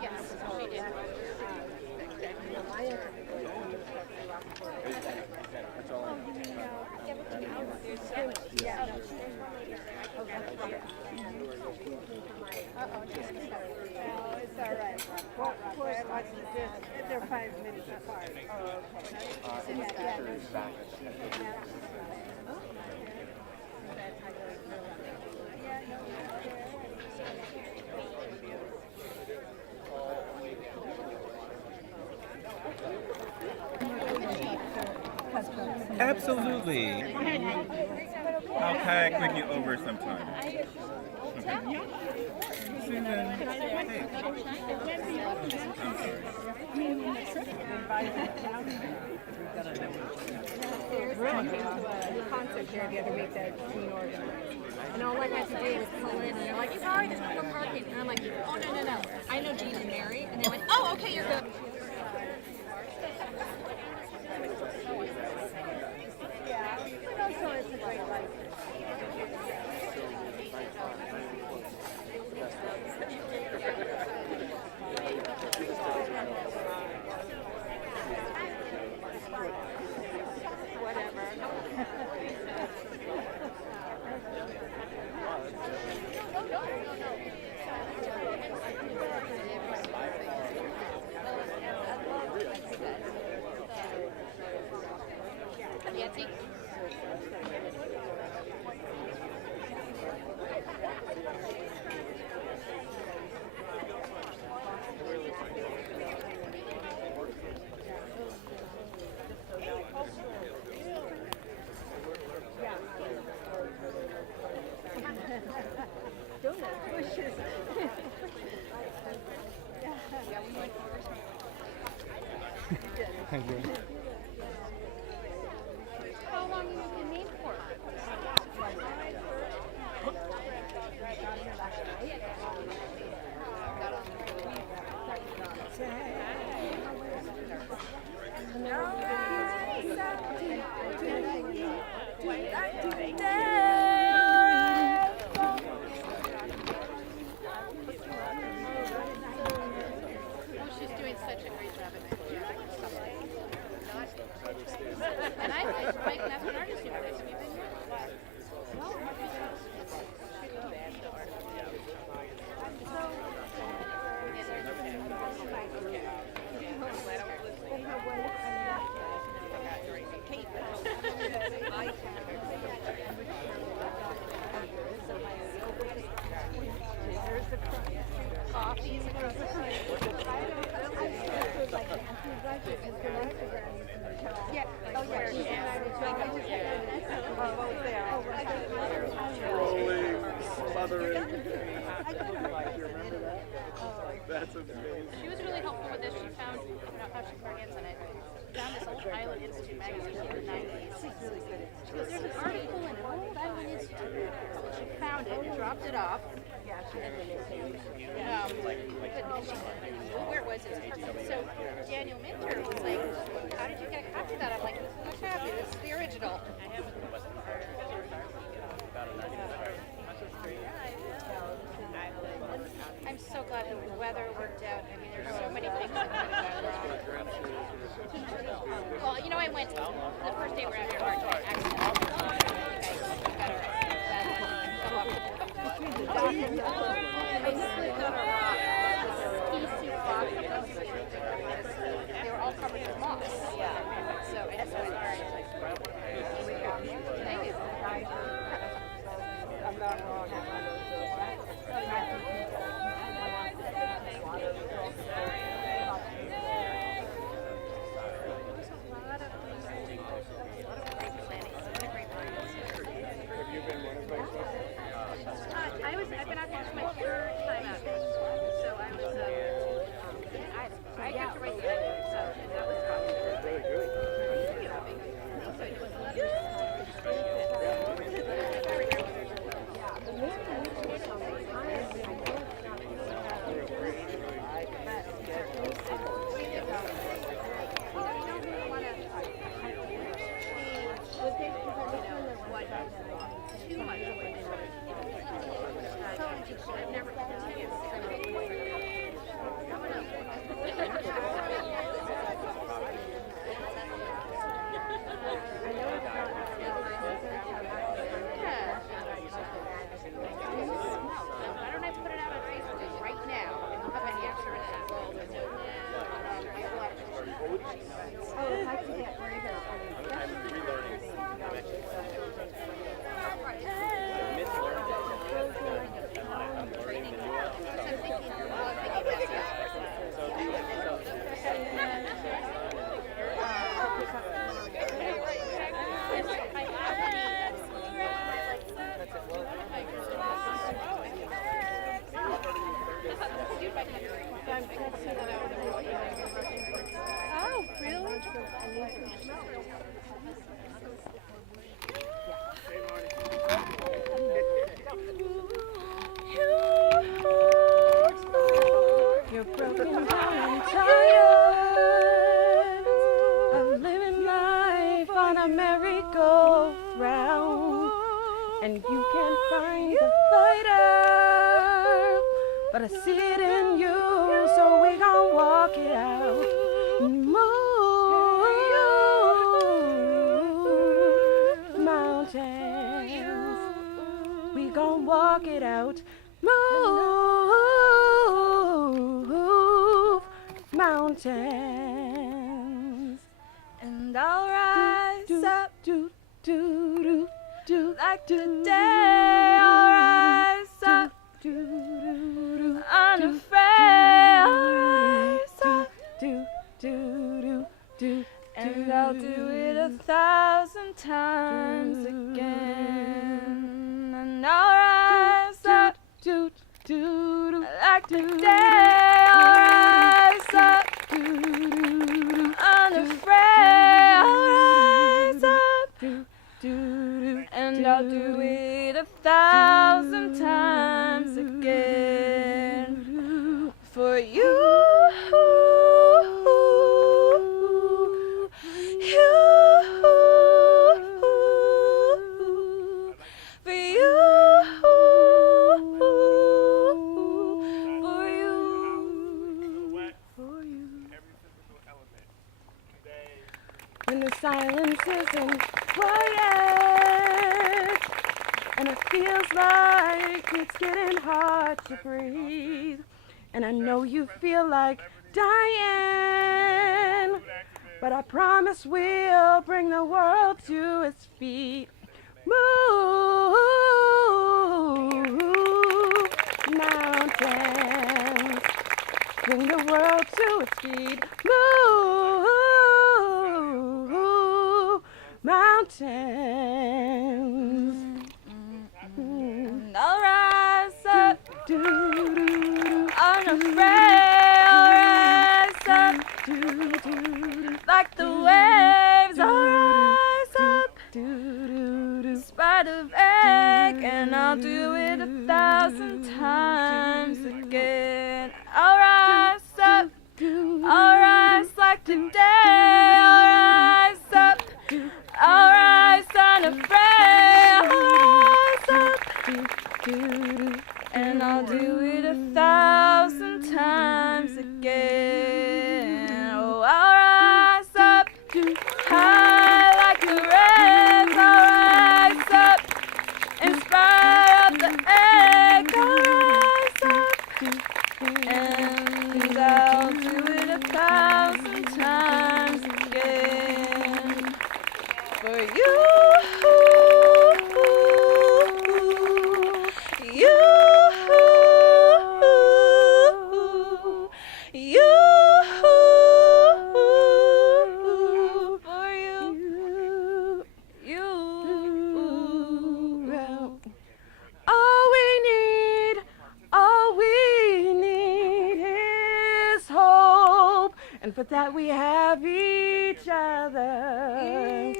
Yes, she did. It's all right. They're 5 minutes apart. Absolutely. I'll kayak with you over sometime. Susan, hey. I'm sorry. Concert here the other week that Queen organized. And all I had to do was pull in, and they're like, sorry, there's no more parking. And I'm like, oh, no. I know Jean and Mary. And they went, oh, okay, you're good. Yeah, but also it's a great life. Nancy? Donut bushes. Thank you. How long have you been named for? She's doing such a great job at it. And I like Mike, and that's an artist you guys. Have you been here? Coffees across the street. Yeah. Oh, yeah. Rolling, smothering. Do you remember that? That's amazing. She was really helpful with this. She found how she organized on it. Found this old Island Institute magazine in the 90s. She's really good. She goes, there's an article in an old Island Institute. So she found it and dropped it off. Yeah, she did. Well, where was it? So Daniel Minter was like, how did you get a copy of that? I'm like, this is a copy. This is the original. I'm so glad the weather worked out. I mean, there's so many things that could have gone wrong. Well, you know, I went the first day we were out here, I accidentally got they were all covered with moss. So I just went, all right. Thank you. I'm not wrong. I've been out here for my third time out. So I was, I got to write the ending, so that was fun. Really good. Thank you. So it was too much. I've never why don't I put it out on Facebook right now? And we'll have any extra in that world. Oh, I can get right here. I'm relearning. Oh, really? and you can't find the fighter, but I see it in you, so we gon' walk it out. Move mountains, we gon' walk it out. Move mountains, and I'll rise up like today. I'll rise up unafraid. I'll rise up and I'll do it 1,000 times again. And I'll rise up like today. I'll rise up unafraid. I'll rise up and I'll do it 1,000 times again for you. When the silence isn't quiet, and it feels like it's getting hard to breathe, and I know you feel like dying, but I promise we'll bring the world to its feet. Move mountains, bring the world to its feet. Move mountains. And I'll rise up unafraid. I'll rise up like the waves. I'll rise up in spite of ache, and I'll do it 1,000 times again. I'll rise up, I'll rise like today. I'll rise up, I'll rise unafraid. I'll rise up and I'll do it 1,000 times again. Oh, I'll rise up high like the rays. I'll rise up in spite of the ache. I'll rise up and I'll do it 1,000 times again for you. And for that we have each other.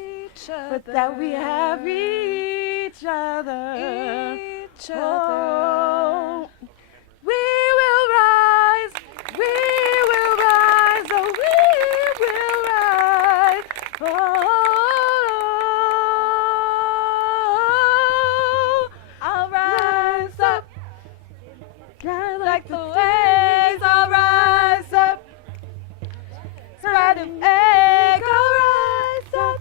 For that we have each other. Oh, we will rise. We will rise. Oh, we will rise. Oh, I'll rise up like the waves. I'll rise up. Spite of egg, I'll rise up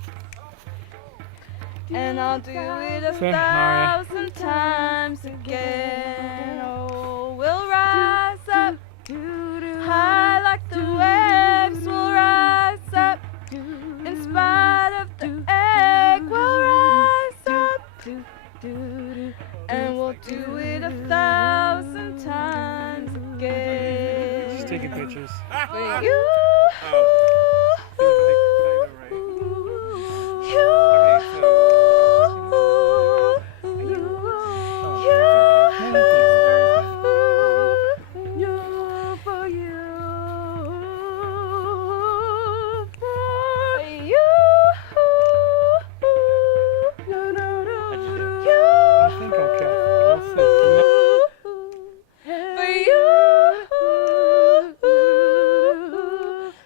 and I'll do it 1,000 times again. Oh, we'll rise up high like the waves. We'll rise up in spite of the egg. We'll rise up and we'll do it 1,000 times again. Just taking pictures. For you.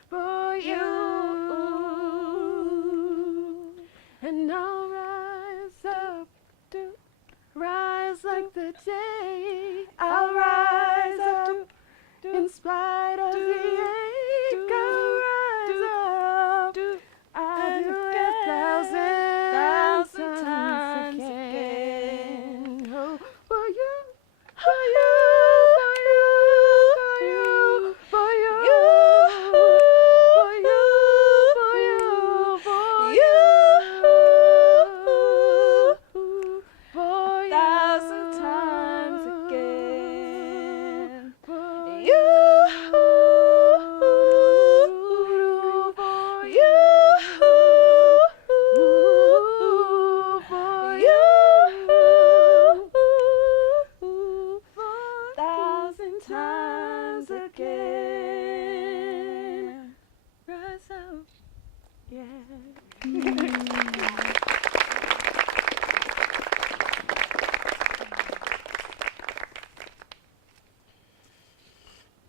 For again. Rise up. Yeah.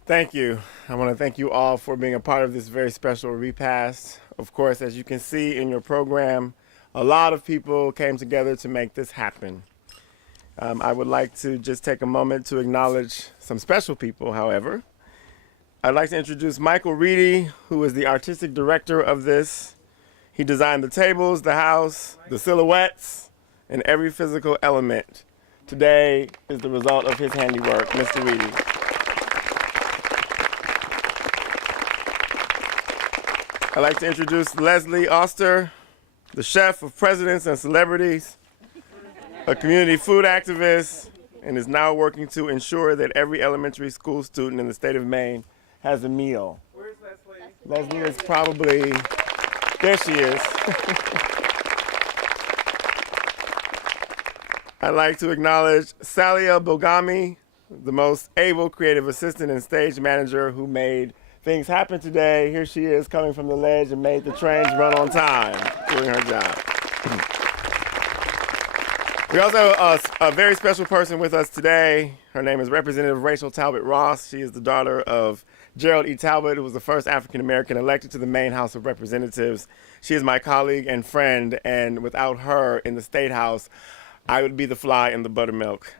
Thank you. I want to thank you all for being a part of this very special repast. Of course, as you can see in your program, a lot of people came together to make this happen. I would like to just take a moment to acknowledge some special people, however. I'd like to introduce Michael Reedy, who is the artistic director of this. He designed the tables, the house, the silhouettes, and every physical element. Today is the result of his handiwork, Mr. Reedy. I'd like to introduce Leslie Oster, the chef of presidents and celebrities, a community food activist, and is now working to ensure that every elementary school student in the state of Maine has a meal. Where's Leslie? Leslie is probably, there she is. I'd like to acknowledge Salia Bogami, the most able creative assistant and stage manager who made things happen today. Here she is coming from the ledge and made the trains run on time, doing her job. We also have a very special person with us today. Her name is Representative Rachel Talbot Ross. She is the daughter of Gerald E. Talbot, who was the first African-American elected to the Maine House of Representatives. She is my colleague and friend, and without her in the State House, I would be the fly in the buttermilk.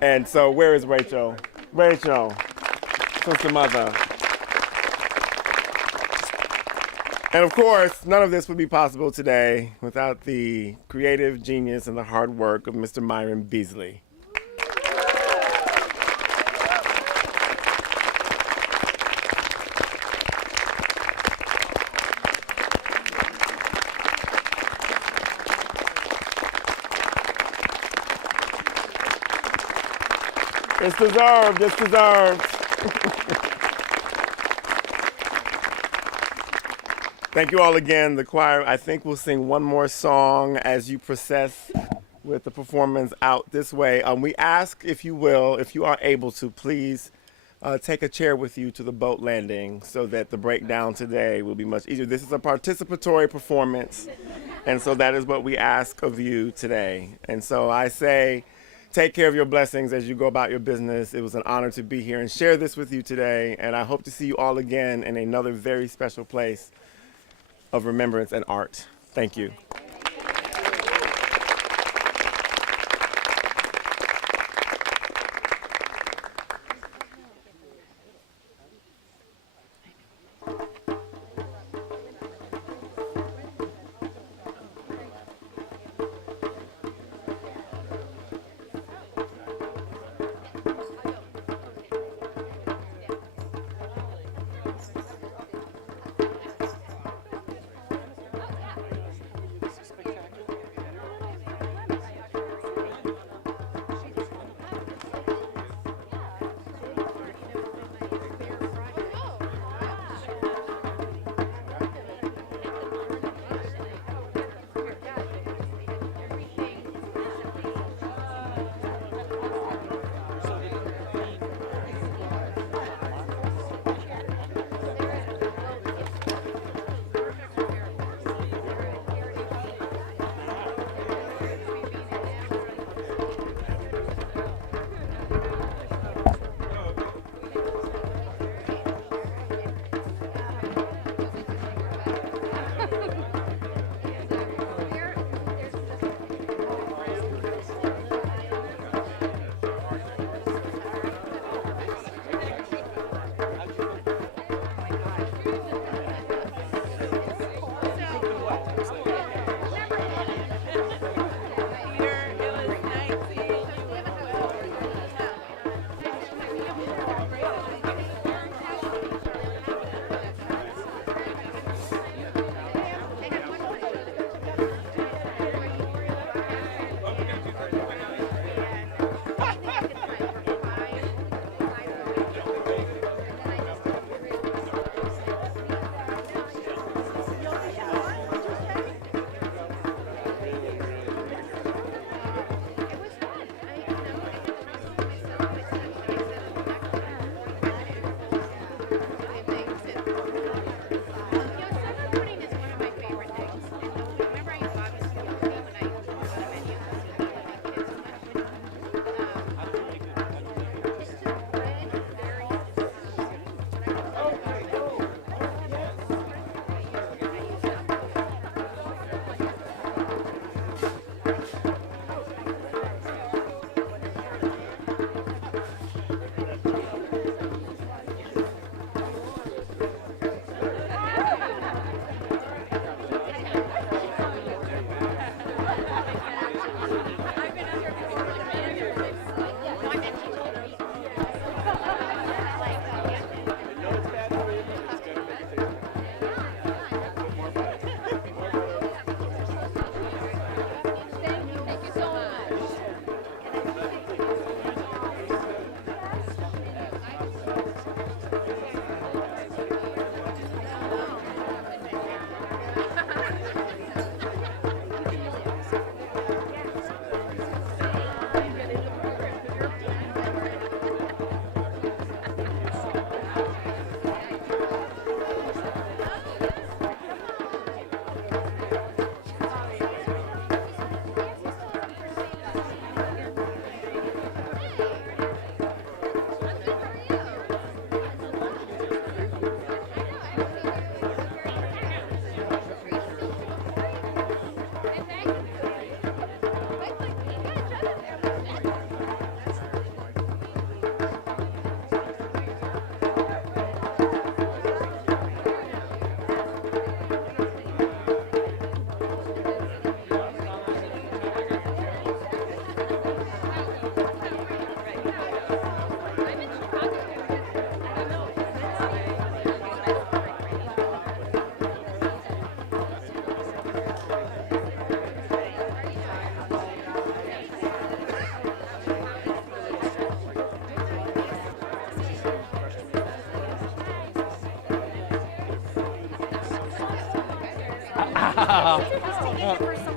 And so where is Rachel? Rachel, sister mother. And of course, none of this would be possible today without the creative genius and the hard work of Mr. Myron Beasley. It's deserved, it's deserved. Thank you all again. The choir, I think, will sing one more song as you process with the performance out this way. We ask, if you will, if you are able to, please take a chair with you to the boat landing so that the breakdown today will be much easier. This is a participatory performance, and so that is what we ask of you today. And so I say, take care of your blessings as you go about your business. It was an honor to be here and share this with you today, and I hope to see you all again in another very special place of remembrance and art. Thank you.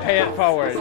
Pay it forward.